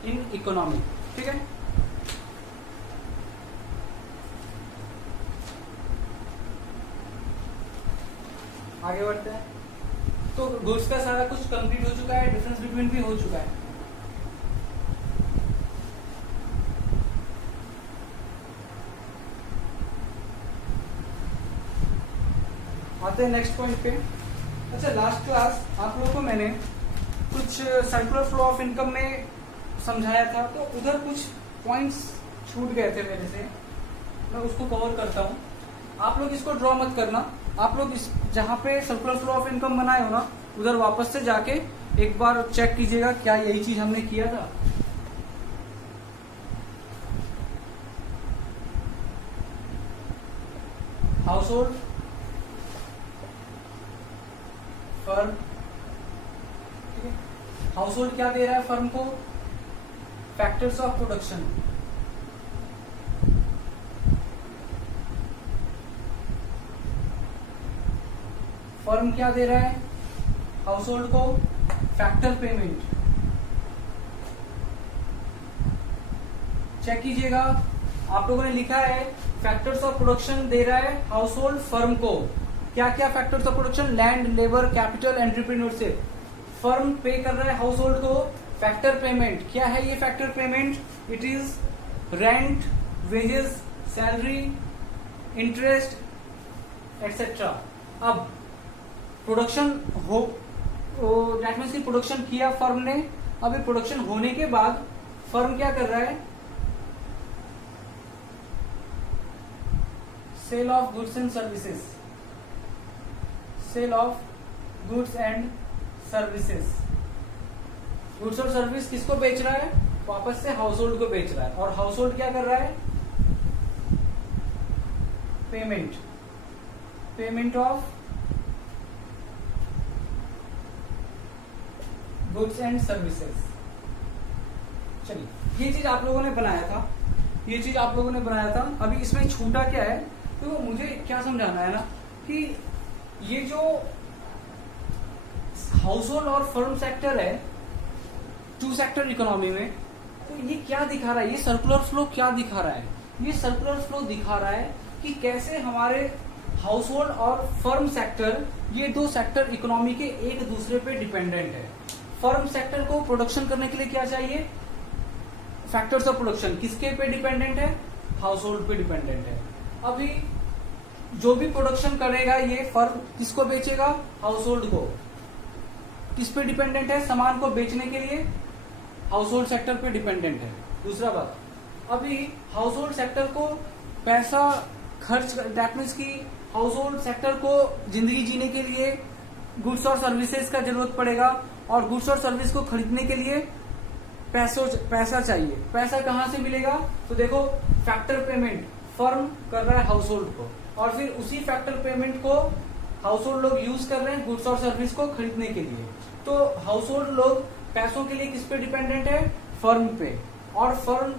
in economy. ठीक है, आगे बढ़ते हैं. तो गुड्स का सारा कुछ कंप्लीट हो चुका है, डिफरेंस बिटवीन भी हो चुका है. आते हैं नेक्स्ट पॉइंट पे. अच्छा, लास्ट क्लास आप लोगों को मैंने कुछ सर्कुलर फ्लो ऑफ इनकम में समझाया था, तो उधर कुछ पॉइंट्स छूट गए थे मेरे से, मैं उसको कवर करता हूँ. आप लोग इसको ड्रॉ मत करना. आप लोग इस जहाँ पे सर्कुलर फ्लो ऑफ इनकम बनाए हो ना, उधर वापस से जाके एक बार चेक कीजिएगा क्या यही चीज हमने किया था. House hold, firm. ठीक है, हाउस होल्ड क्या दे रहा है फर्म को? Factors of production. फर्म क्या दे रहा है हाउस होल्ड को? Factor payment. चेक कीजिएगा, आप लोगों ने लिखा है फैक्टर्स ऑफ प्रोडक्शन दे रहा है हाउस होल्ड फर्म को. क्या क्या factors of production? Land, labour, capital, entrepreneurship. Firm पे कर रहा है हाउस होल्ड को फैक्टर पेमेंट. क्या है ये factor payment? It is rent, wages, salary, interest etcetera. अब प्रोडक्शन हो, दैट मीन्स की प्रोडक्शन किया फर्म ने, अब ये प्रोडक्शन होने के बाद फर्म क्या कर रहा है, sale of goods and services, sale of goods and services. Goods और सर्विस किसको बेच रहा है, वापस से हाउस होल्ड को बेच रहा है। और हाउस होल्ड क्या कर रहा है, payment, payment of goods and services. चलिए ये चीज आप लोगों ने बनाया था, ये चीज आप लोगों ने बनाया था। अभी इसमें छूटा क्या है, तो मुझे क्या समझाना है ना कि ये जो हाउस होल्ड और फर्म सेक्टर है, टू सेक्टर इकोनॉमी में, तो ये क्या दिखा रहा है, ये सर्कुलर फ्लो क्या दिखा रहा है, ये सर्कुलर फ्लो दिखा रहा है कि कैसे हमारे हाउस होल्ड और फर्म सेक्टर, ये दो सेक्टर इकोनॉमी के एक दूसरे पे डिपेंडेंट है। फर्म सेक्टर को प्रोडक्शन करने के लिए क्या चाहिए, फैक्टर्स ऑफ प्रोडक्शन किसके पे डिपेंडेंट है, हाउस होल्ड पे डिपेंडेंट है। अभी जो भी प्रोडक्शन करेगा ये फर्म किसको बेचेगा, हाउस होल्ड को। किस पे डिपेंडेंट है, सामान को बेचने के लिए हाउस होल्ड सेक्टर पे डिपेंडेंट है। दूसरा बात, अभी हाउस होल्ड सेक्टर को पैसा खर्च, दैट मीन्स की हाउस होल्ड सेक्टर को जिंदगी जीने के लिए गुड्स और सर्विसेज का जरूरत पड़ेगा, और गुड्स और सर्विस को खरीदने के लिए पैसा चाहिए। पैसा कहाँ से मिलेगा, तो देखो फैक्टर पेमेंट फर्म कर रहा है हाउस होल्ड को, और फिर उसी फैक्टर पेमेंट को हाउस होल्ड लोग यूज कर रहे हैं गुड्स और सर्विस को खरीदने के लिए। तो हाउस होल्ड लोग पैसों के लिए किस पे डिपेंडेंट है, फर्म पे, और फर्म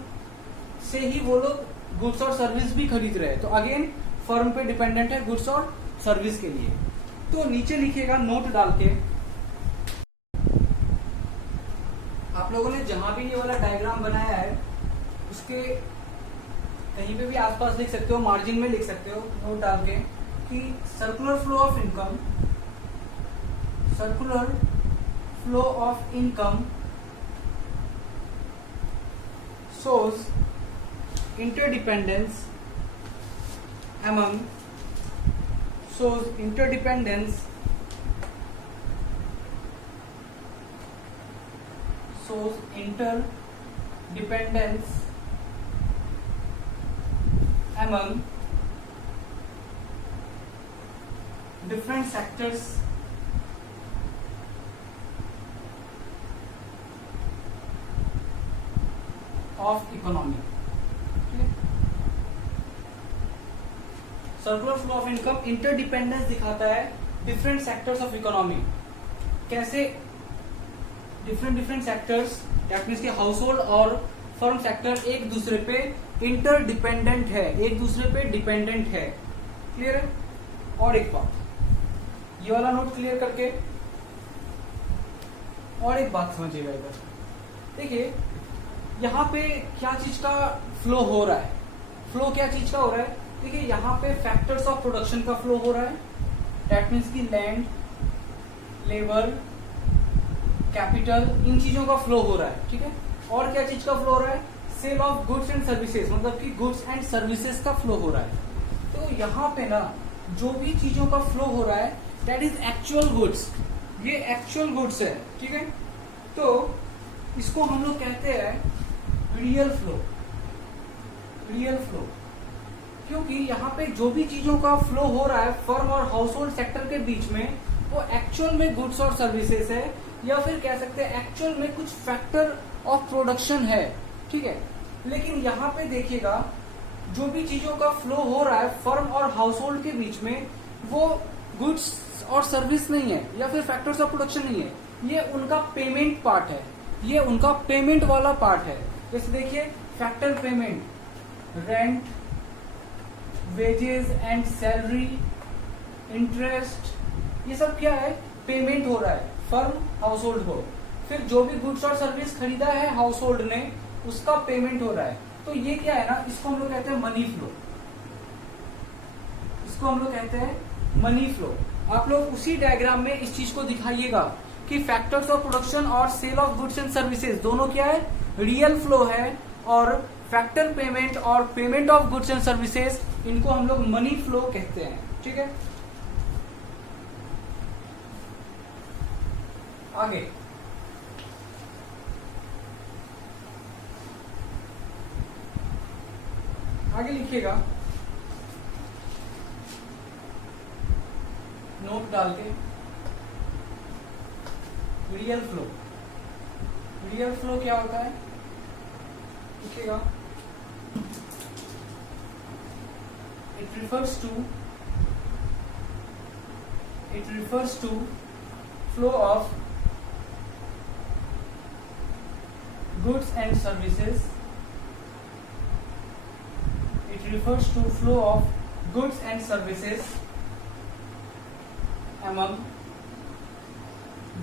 से ही वो लोग गुड्स और सर्विस भी खरीद रहे हैं। तो अगेन फर्म पे डिपेंडेंट है गुड्स और सर्विस के लिए। तो नीचे लिखिएगा नोट डाल के, आप लोगों ने जहां भी ये वाला डायग्राम बनाया है उसके कहीं पे भी आसपास लिख सकते हो, मार्जिन में लिख सकते हो नोट डाल के कि circular flow of income, circular flow of income shows interdependence among, shows interdependence, shows interdependence among different sectors of economy. Circular flow of income interdependence दिखाता है डिफरेंट सेक्टर्स ऑफ इकोनॉमी। कैसे डिफरेंट सेक्टर्स, दैट मीन्स कि हाउस होल्ड और फर्म सेक्टर एक दूसरे पे इंटरडिपेंडेंट है, एक दूसरे पे डिपेंडेंट है। क्लियर है। और एक बात, ये वाला नोट क्लियर करके और एक बात समझिएगा इधर। देखिए यहाँ पे क्या चीज का फ्लो हो रहा है, फ्लो क्या चीज का हो रहा है। देखिए यहाँ पे फैक्टर्स ऑफ प्रोडक्शन का फ्लो हो रहा है, दैट मीन्स की लैंड, लेबर, कैपिटल, इन चीजों का फ्लो हो रहा है। ठीक है। और क्या चीज का फ्लो हो रहा है, sale of goods and services, मतलब कि गुड्स एंड सर्विसेज का फ्लो हो रहा है। तो यहाँ पे ना जो भी चीजों का फ्लो हो रहा है दैट इज एक्चुअल गुड्स, ये एक्चुअल गुड्स है। ठीक है। तो इसको हम लोग कहते हैं रियल फ्लो, रियल फ्लो, क्योंकि यहाँ पे जो भी चीजों का फ्लो हो रहा है फर्म और हाउस होल्ड सेक्टर के बीच में वो एक्चुअल में गुड्स और सर्विसेज है, या फिर कह सकते हैं एक्चुअल में कुछ फैक्टर ऑफ प्रोडक्शन है। ठीक है। लेकिन यहाँ पे देखिएगा जो भी चीजों का फ्लो हो रहा है फर्म और हाउस होल्ड के बीच में वो गुड्स और सर्विस नहीं है, या फिर फैक्टर्स ऑफ प्रोडक्शन नहीं है, ये उनका पेमेंट पार्ट है, ये उनका पेमेंट वाला पार्ट है। जैसे देखिए factor payment, rent, wages and salary, interest, ये सब क्या है, पेमेंट हो रहा है फर्म हाउस होल्ड को। फिर जो भी गुड्स और सर्विस खरीदा है हाउस होल्ड ने उसका पेमेंट हो रहा है। तो ये क्या है ना, इसको हम लोग कहते हैं मनी फ्लो, इसको हम लोग कहते हैं मनी फ्लो। आप लोग उसी डायग्राम में इस चीज को दिखाइएगा कि फैक्टर्स ऑफ प्रोडक्शन और sale of goods and services दोनों क्या है, रियल फ्लो है, और फैक्टर पेमेंट और payment of goods and services इनको हम लोग मनी फ्लो कहते हैं। ठीक है। आगे आगे लिखिएगा नोट डाल के, रियल फ्लो। रियल फ्लो क्या होता है लिखिएगा, it refers to flow of goods and services. It refers to flow of goods and services among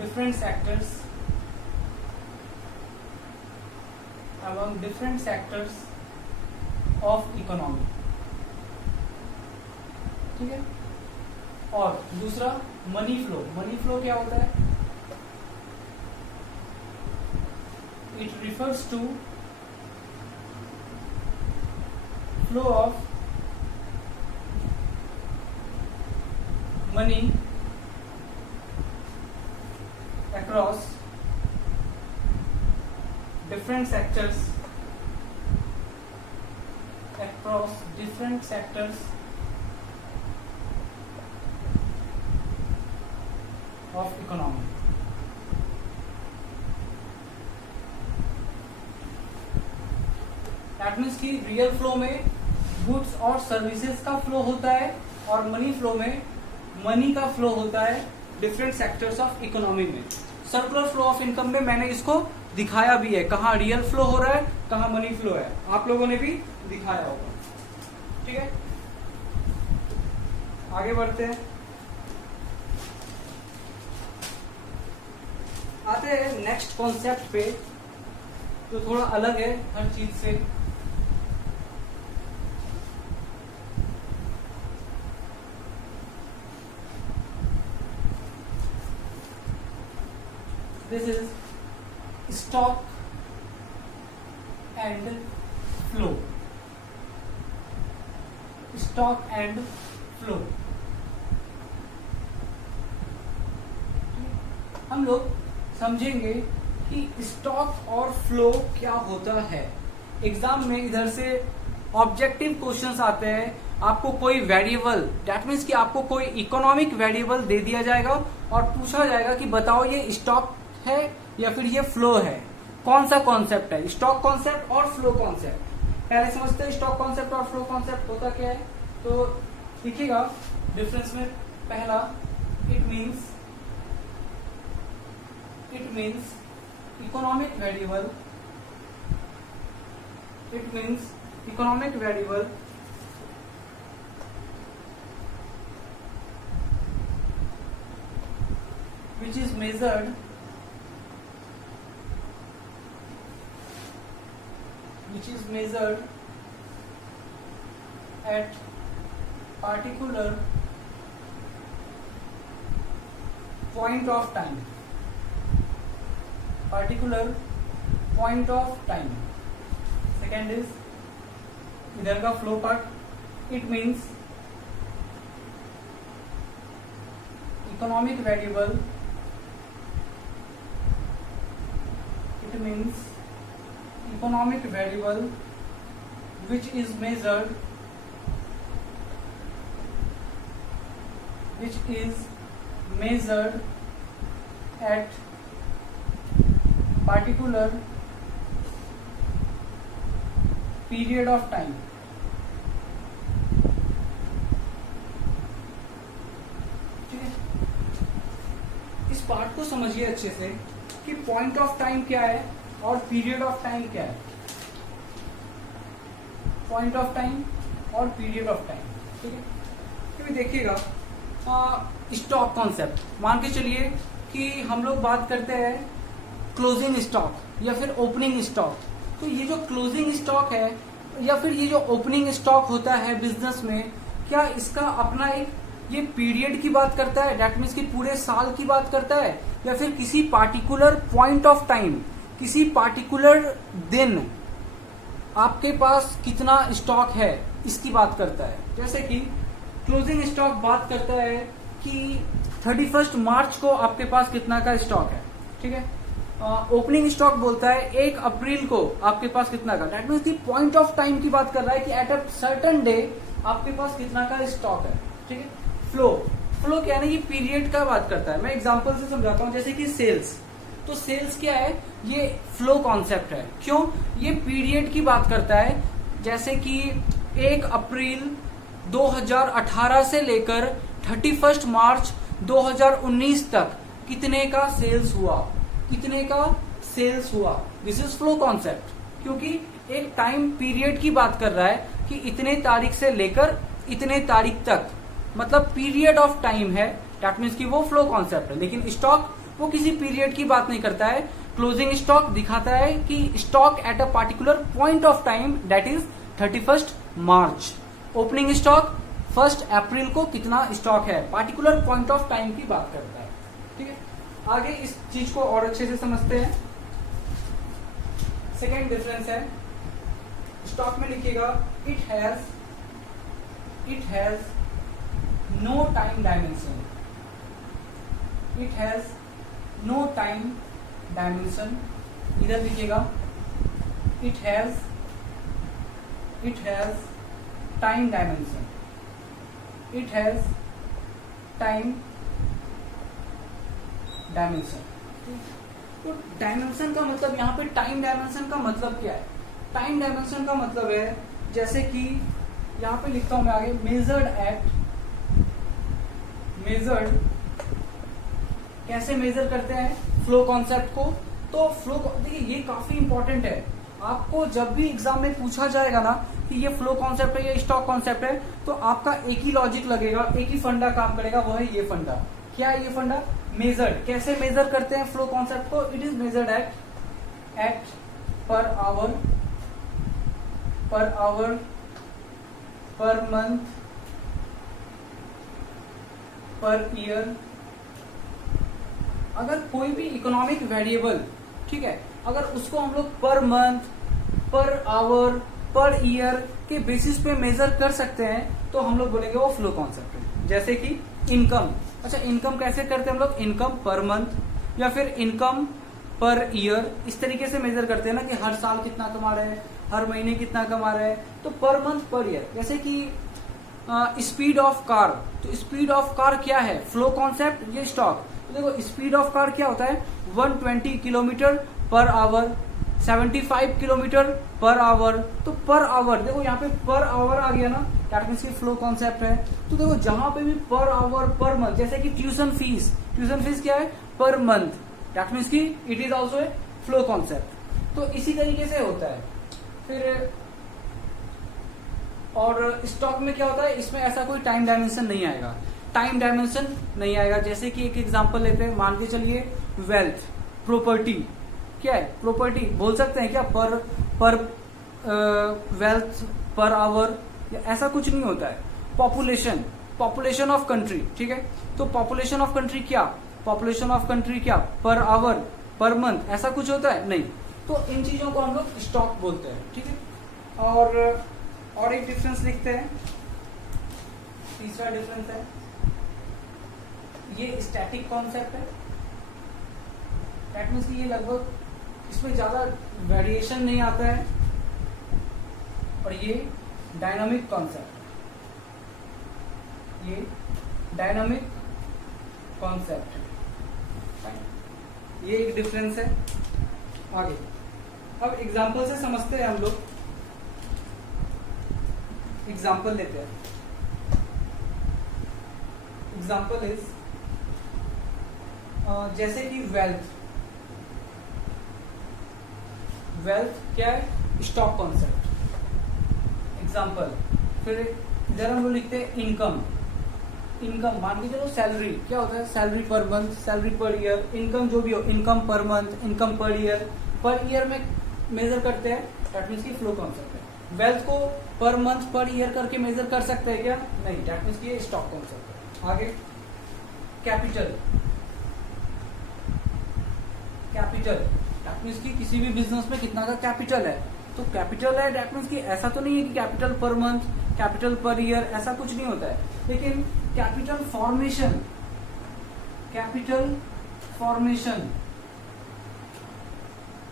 different sectors of economy. ठीक है। और दूसरा मनी फ्लो। मनी फ्लो क्या होता है, it refers to flow of money across different sectors of economy. That means कि रियल फ्लो में गुड्स और सर्विसेज का फ्लो होता है और मनी फ्लो में मनी का फ्लो होता है डिफरेंट सेक्टर्स ऑफ इकोनॉमी में। सर्कुलर फ्लो ऑफ इनकम में मैंने इसको दिखाया भी है, कहाँ रियल फ्लो हो रहा है, कहाँ मनी फ्लो है, आप लोगों ने भी दिखाया होगा। ठीक है, आगे बढ़ते हैं। आते हैं नेक्स्ट कॉन्सेप्ट पे, जो थोड़ा अलग है हर चीज से। This is stock and flow. Stock and flow हम लोग समझेंगे कि स्टॉक और फ्लो क्या होता है। एग्जाम में इधर से ऑब्जेक्टिव क्वेश्चंस आते हैं, आपको कोई वेरिएबल, दैट मीन्स कि आपको कोई इकोनॉमिक वेरिएबल दे दिया जाएगा और पूछा जाएगा कि बताओ ये स्टॉक है या फिर ये फ्लो है, कौन सा कॉन्सेप्ट है, स्टॉक कॉन्सेप्ट और फ्लो कॉन्सेप्ट। पहले समझते हैं स्टॉक कॉन्सेप्ट और फ्लो कॉन्सेप्ट होता क्या है। तो देखिएगा डिफरेंस में पहला, it means economic variable, it means economic variable which is measured at particular point of time, second is इधर का flow part, it means economic variable, which is measured at particular period of time। ठीक है, इस पार्ट को समझिए अच्छे से कि पॉइंट ऑफ टाइम क्या है और पीरियड ऑफ टाइम क्या है। पॉइंट ऑफ टाइम और पीरियड ऑफ टाइम, ठीक है। तो देखिएगा स्टॉक कॉन्सेप्ट, मान के चलिए कि हम लोग बात करते हैं क्लोजिंग स्टॉक या फिर ओपनिंग स्टॉक। तो ये जो क्लोजिंग स्टॉक है या फिर ये जो ओपनिंग स्टॉक होता है बिजनेस में, क्या इसका अपना एक ये पीरियड की बात करता है, दैट मीन्स कि पूरे साल की बात करता है, या फिर किसी पार्टिकुलर पॉइंट ऑफ टाइम, किसी पार्टिकुलर दिन आपके पास कितना स्टॉक है इसकी बात करता है। जैसे कि क्लोजिंग स्टॉक बात करता है कि 31 मार्च को आपके पास कितना का स्टॉक है, ठीक है। ओपनिंग स्टॉक बोलता है 1 अप्रैल को आपके पास कितना का, दैट मीन्स की पॉइंट ऑफ टाइम की बात कर रहा है कि एट अ सर्टेन डे आपके पास कितना का स्टॉक है, ठीक है। फ्लो, फ्लो क्या है ना, ये पीरियड का बात करता है। मैं एग्जांपल से समझाता हूं, जैसे कि सेल्स, तो सेल्स क्या है, ये फ्लो कॉन्सेप्ट है। क्यों, ये पीरियड की बात करता है। जैसे कि 1 अप्रैल 2018 से लेकर 31 मार्च 2019 तक कितने का सेल्स हुआ, कितने का सेल्स हुआ, दिस इज फ्लो कॉन्सेप्ट। क्योंकि एक टाइम पीरियड की बात कर रहा है कि इतने तारीख से लेकर इतने तारीख तक, मतलब पीरियड ऑफ टाइम है, दैट मीन्स कि वो फ्लो कॉन्सेप्ट है। लेकिन स्टॉक वो किसी पीरियड की बात नहीं करता है। क्लोजिंग स्टॉक दिखाता है कि stock at a particular point of time, that is 31 March. Opening stock 1 अप्रैल को कितना स्टॉक है, पार्टिकुलर पॉइंट ऑफ टाइम की बात करता है, ठीक है। आगे इस चीज को और अच्छे से समझते हैं। सेकेंड डिफरेंस है, स्टॉक में लिखिएगा it has no time dimension, it has no time dimension. इधर लिखिएगा it has time dimension, it has time dimension. तो डायमेंशन का मतलब, यहाँ पे टाइम डायमेंशन का मतलब क्या है, टाइम डायमेंशन का मतलब है, जैसे कि यहाँ पे लिखता हूं मैं आगे, मेजर्ड कैसे मेजर करते हैं फ्लो कॉन्सेप्ट को। तो फ्लो, देखिए ये काफी इंपॉर्टेंट है। आपको जब भी एग्जाम में पूछा जाएगा ना कि ये फ्लो कॉन्सेप्ट है या स्टॉक कॉन्सेप्ट है, तो आपका एक ही लॉजिक लगेगा, एक ही फंडा काम करेगा, वो है ये फंडा। क्या है ये फंडा, मेजर्ड। कैसे मेजर करते हैं फ्लो कॉन्सेप्ट को, it is measured eight per hour, per month, per year. अगर कोई भी इकोनॉमिक वेरिएबल, ठीक है, अगर उसको हम लोग per month, per hour, per year के बेसिस पे मेजर कर सकते हैं, तो हम लोग बोलेंगे वो फ्लो कॉन्सेप्ट है। जैसे कि इनकम, अच्छा इनकम कैसे करते हैं हम लोग, इनकम पर मंथ या फिर इनकम पर ईयर, इस तरीके से मेजर करते हैं ना कि हर साल कितना कमा रहे हैं, हर महीने कितना कमा रहे हैं, तो पर मंथ पर ईयर। जैसे कि स्पीड ऑफ कार, तो स्पीड ऑफ कार क्या है, फ्लो कॉन्सेप्ट, ये स्टॉक। तो देखो स्पीड ऑफ कार क्या होता है, 120 kilometre per our, 75 kilometre per our. तो पर आवर, देखो यहाँ पे पर आवर आ गया ना, दैट मीन्स की फ्लो कॉन्सेप्ट है। तो देखो जहां पे भी पर आवर, पर मंथ, जैसे कि ट्यूशन फीस क्या है, पर मंथ, दैट मीन्स की it is also a flow concept. तो इसी तरीके से होता है। फिर और स्टॉक में क्या होता है, इसमें ऐसा कोई टाइम डायमेंशन नहीं आएगा, टाइम डायमेंशन नहीं आएगा। जैसे कि एक एग्जांपल लेते हैं, मान के चलिए वेल्थ, प्रॉपर्टी, क्या है प्रॉपर्टी, बोल सकते हैं क्या पर वेल्थ पर आवर, या ऐसा कुछ नहीं होता है। पॉपुलेशन ऑफ कंट्री, ठीक है, तो पॉपुलेशन ऑफ कंट्री क्या, पर आवर, पर मंथ, ऐसा कुछ होता है नहीं। तो इन चीजों को हम लोग स्टॉक बोलते हैं, ठीक है। और एक डिफरेंस लिखते हैं, तीसरा डिफरेंस है, ये स्टैटिक कॉन्सेप्ट है, दैट मीन्स कि ये लगभग इसमें ज्यादा वेरिएशन नहीं आता है। और ये डायनामिक कॉन्सेप्ट, ये डायनामिक कॉन्सेप्ट, ये एक डिफरेंस है। आगे अब एग्जांपल से समझते हैं हम लोग, एग्जांपल लेते हैं। एग्जांपल इज जैसे कि वेल्थ क्या है, स्टॉक कॉन्सेप्ट, एग्जांपल। फिर इधर हम लोग लिखते हैं इनकम, मान के चलो सैलरी क्या होता है, salary per month, salary per year, income जो भी हो, income per month, income per year में मेजर करते हैं, दैट मीन्स की फ्लो कॉन्सेप्ट है। वेल्थ को पर मंथ पर ईयर करके मेजर कर सकते हैं क्या, नहीं, दैट मीन्स की स्टॉक कॉन्सेप्ट है। आगे कैपिटल, दैट मीन्स की किसी भी बिजनेस में कितना का कैपिटल है, तो कैपिटल है, दैट मीन्स की ऐसा तो नहीं है कि capital per month, capital per year, ऐसा कुछ नहीं होता है। लेकिन कैपिटल फॉर्मेशन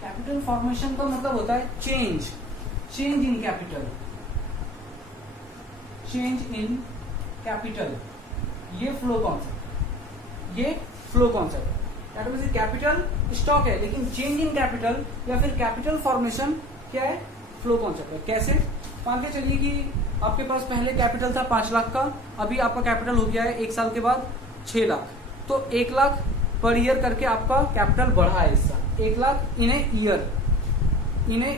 कैपिटल फॉर्मेशन का मतलब होता है change in capital, change in capital, ये flow concept that means capital stock है लेकिन चेंज इन कैपिटल या फिर कैपिटल फॉर्मेशन क्या है, फ्लो कॉन्सेप्ट है। कैसे? मान के चलिए कि आपके पास पहले कैपिटल था 5 लाख का, अभी आपका कैपिटल हो गया है 1 साल के बाद 6 लाख, तो 1 लाख पर ईयर करके आपका कैपिटल बढ़ा है इस साल, 1 लाख इन ए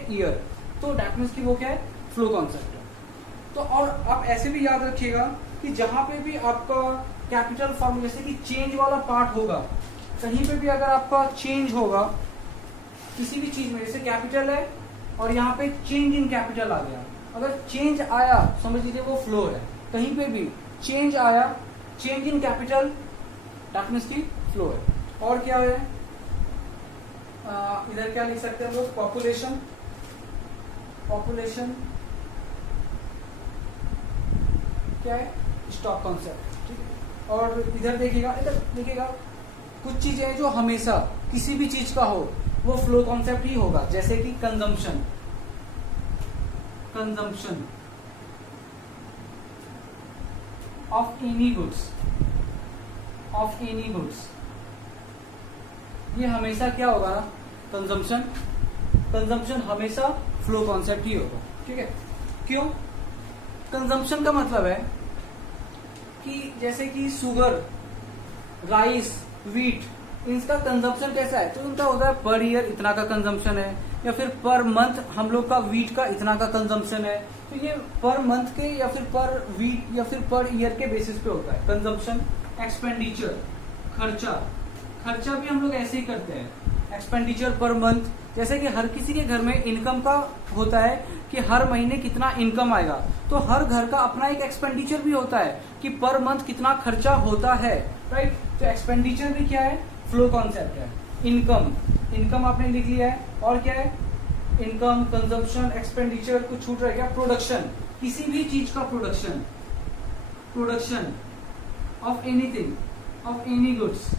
ईयर, तो दैट मीन्स की वो क्या है, फ्लो कॉन्सेप्ट है। तो और आप ऐसे भी याद रखिएगा कि जहां पे भी आपका कैपिटल फॉर्म जैसे कि चेंज वाला पार्ट होगा, कहीं पे भी अगर आपका चेंज होगा किसी भी चीज में, जैसे कैपिटल है और यहाँ पे चेंज इन कैपिटल आ गया, अगर चेंज आया समझ लीजिए वो फ्लो है, कहीं पे भी चेंज आया, change in capital that means की फ्लो है। और क्या है, इधर क्या लिख सकते हैं लोग, पॉपुलेशन क्या है, स्टॉक कॉन्सेप्ट, ठीक है। और इधर देखिएगा कुछ चीजें जो हमेशा किसी भी चीज का हो वो फ्लो कॉन्सेप्ट ही होगा, जैसे कि कंजम्पशन ऑफ एनी गुड्स, ये हमेशा क्या होगा, कंजम्पशन हमेशा फ्लो कॉन्सेप्ट ही होगा, ठीक है। क्यों? कंजम्पशन का मतलब है कि जैसे कि शुगर, राइस, वीट, इनका कंजम्पशन कैसा है, तो उनका होता है पर ईयर इतना का कंजम्पशन है, या फिर पर मंथ हम लोग का वीट का इतना का कंजम्पशन है, तो ये पर मंथ के या फिर पर वीक या फिर पर ईयर के बेसिस पे होता है कंजम्पशन। एक्सपेंडिचर, खर्चा भी हम लोग ऐसे ही करते हैं, एक्सपेंडिचर पर मंथ, जैसे कि हर किसी के घर में इनकम का होता है कि हर महीने कितना इनकम आएगा, तो हर घर का अपना एक एक्सपेंडिचर भी होता है कि पर मंथ कितना खर्चा होता है, राइट। तो एक्सपेंडिचर भी क्या है, फ्लो कॉन्सेप्ट है। इनकम आपने लिख लिया है, और क्या है, इनकम, कंजम्पशन, एक्सपेंडिचर, कुछ छूट रह गया, प्रोडक्शन, किसी भी चीज का production of anything, of any goods,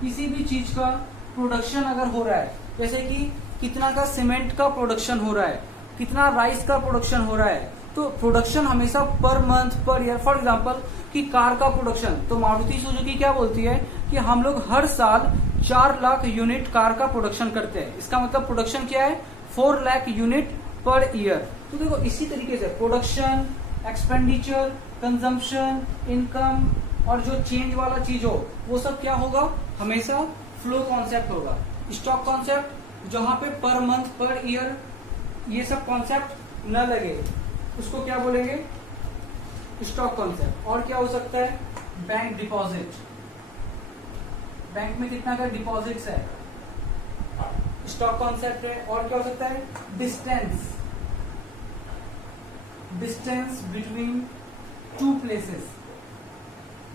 किसी भी चीज का प्रोडक्शन अगर हो रहा है, जैसे कि कितना का सीमेंट का प्रोडक्शन हो रहा है, कितना राइस का प्रोडक्शन हो रहा है, तो प्रोडक्शन हमेशा per month, per year. For example कि कार का प्रोडक्शन, तो मारुति सुजुकी क्या बोलती है कि हम लोग हर साल 4 लाख यूनिट कार का प्रोडक्शन करते हैं, इसका मतलब प्रोडक्शन क्या है, 4 लाख यूनिट पर ईयर। तो देखो इसी तरीके से प्रोडक्शन, एक्सपेंडिचर, कंजम्पशन, इनकम और जो चेंज वाला चीज हो वो सब क्या होगा, हमेशा फ्लो कॉन्सेप्ट होगा। स्टॉक कॉन्सेप्ट जहां पे पर मंथ, पर ईयर ये सब कॉन्सेप्ट न लगे उसको क्या बोलेंगे, स्टॉक कॉन्सेप्ट। और क्या हो सकता है, बैंक डिपॉजिट, बैंक में कितना का डिपॉजिट्स है, स्टॉक कॉन्सेप्ट है। और क्या हो सकता है, डिस्टेंस बिटवीन 2 प्लेसेस,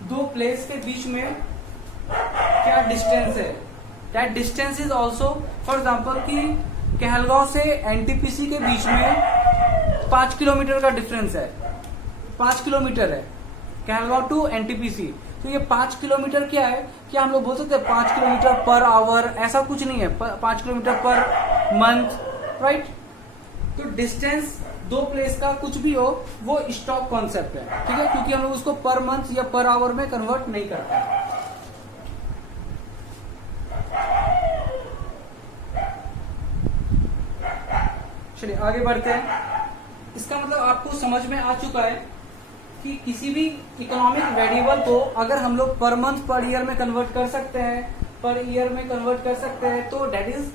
2 प्लेस के बीच में क्या डिस्टेंस है, that distance is also, for example कि कहलगांव से एनटीपीसी के बीच में 5 किलोमीटर का डिफरेंस है, 5 किलोमीटर है कहलगांव टू एनटीपीसी, तो ये 5 किलोमीटर क्या है, क्या हम लोग बोल सकते हैं 5 किलोमीटर पर आवर, ऐसा कुछ नहीं है, 5 किलोमीटर पर मंथ, राइट। तो डिस्टेंस 2 प्लेस का कुछ भी हो वो स्टॉक कॉन्सेप्ट है, ठीक है, क्योंकि हम लोग उसको पर मंथ या पर आवर में कन्वर्ट नहीं करते। चलिए आगे बढ़ते हैं। इसका मतलब आपको समझ में आ चुका है कि किसी भी इकोनॉमिक वेरिएबल को अगर हम लोग पर मंथ, पर ईयर में कन्वर्ट कर सकते हैं, पर ईयर में कन्वर्ट कर सकते हैं, तो दैट इज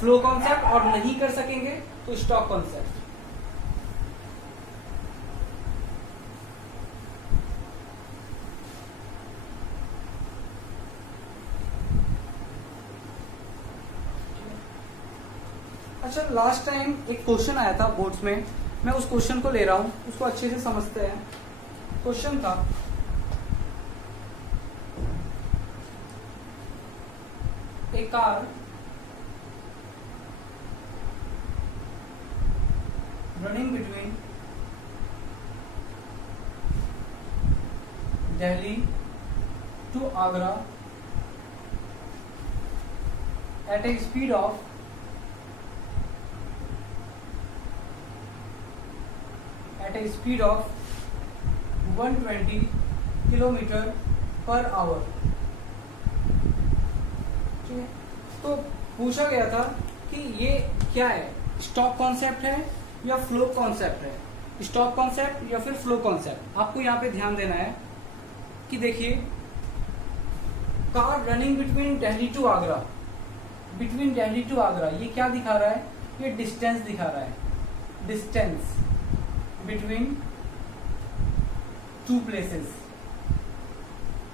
फ्लो कॉन्सेप्ट, और नहीं कर सकेंगे तो स्टॉक कॉन्सेप्ट। अच्छा, लास्ट टाइम एक क्वेश्चन आया था बोर्ड्स में, मैं उस क्वेश्चन को ले रहा हूं, उसको अच्छे से समझते हैं। क्वेश्चन था, एक car running between Delhi to Agra at a speed of 120 kilometre per hour. ठीक है, तो पूछा गया था कि ये क्या है, स्टॉक कॉन्सेप्ट है या फ्लो कॉन्सेप्ट है, स्टॉक कॉन्सेप्ट या फिर फ्लो कॉन्सेप्ट। आपको यहाँ पे ध्यान देना है कि देखिए, car running between Delhi to Agra, ये क्या दिखा रहा है, ये डिस्टेंस दिखा रहा है, डिस्टेंस बिटवीन टू प्लेसेस।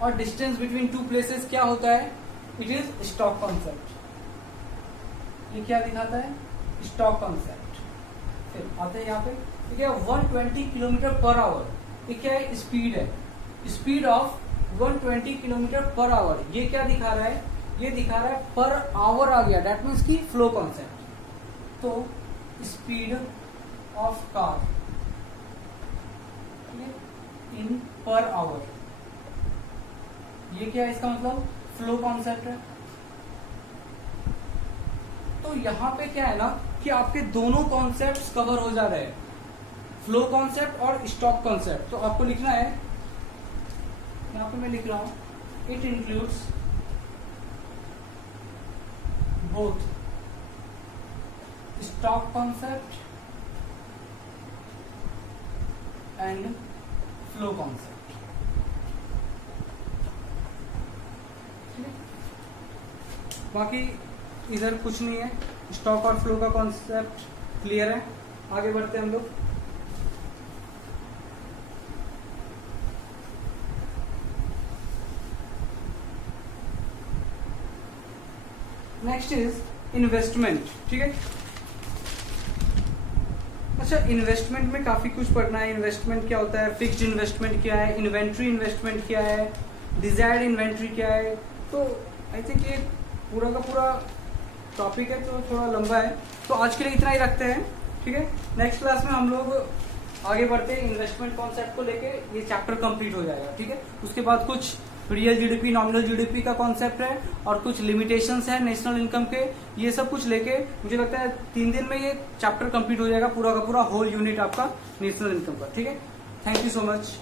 और डिस्टेंस बिटवीन टू प्लेसेस क्या होता है, इट इज स्टॉक कॉन्सेप्ट। ये क्या दिखाता है, स्टॉक कॉन्सेप्ट। फिर आते हैं यहाँ पे, ठीक है, 120 किलोमीटर पर आवर, ये क्या है, स्पीड है, speed of 120 kilometre per our. ये क्या दिखा रहा है, ये दिखा रहा है पर आवर आ गया, दैट मीन्स की फ्लो कॉन्सेप्ट। तो speed of car in per hour, ये क्या है, इसका मतलब फ्लो कॉन्सेप्ट है। तो यहां पे क्या है ना कि आपके दोनों कॉन्सेप्ट्स कवर हो जा रहे हैं, फ्लो कॉन्सेप्ट और स्टॉक कॉन्सेप्ट। तो आपको लिखना है, यहां पे मैं लिख रहा हूं, it includes both stock concept and flow concept. बाकी इधर कुछ नहीं है, स्टॉक और फ्लो का कॉन्सेप्ट क्लियर है। आगे बढ़ते हैं हम लोग। Next is investment. ठीक है, अच्छा, इन्वेस्टमेंट में काफी कुछ पढ़ना है। इन्वेस्टमेंट क्या होता है, फिक्स्ड इन्वेस्टमेंट क्या है, इन्वेंट्री इन्वेस्टमेंट क्या है, डिजायर्ड इन्वेंट्री क्या है। तो आई थिंक ये पूरा का पूरा टॉपिक है, तो थोड़ा लंबा है, तो आज के लिए इतना ही रखते हैं। ठीक है, नेक्स्ट क्लास में हम लोग आगे बढ़ते हैं, इन्वेस्टमेंट कॉन्सेप्ट को लेके ये चैप्टर कंप्लीट हो जाएगा। ठीक है, उसके बाद कुछ रियल जीडीपी, नॉमिनल जीडीपी का कॉन्सेप्ट है और कुछ लिमिटेशंस है नेशनल इनकम के, ये सब कुछ लेके मुझे लगता है 3 दिन में ये चैप्टर कंप्लीट हो जाएगा, पूरा का पूरा होल यूनिट आपका नेशनल इनकम का। ठीक है, थैंक यू सो मच।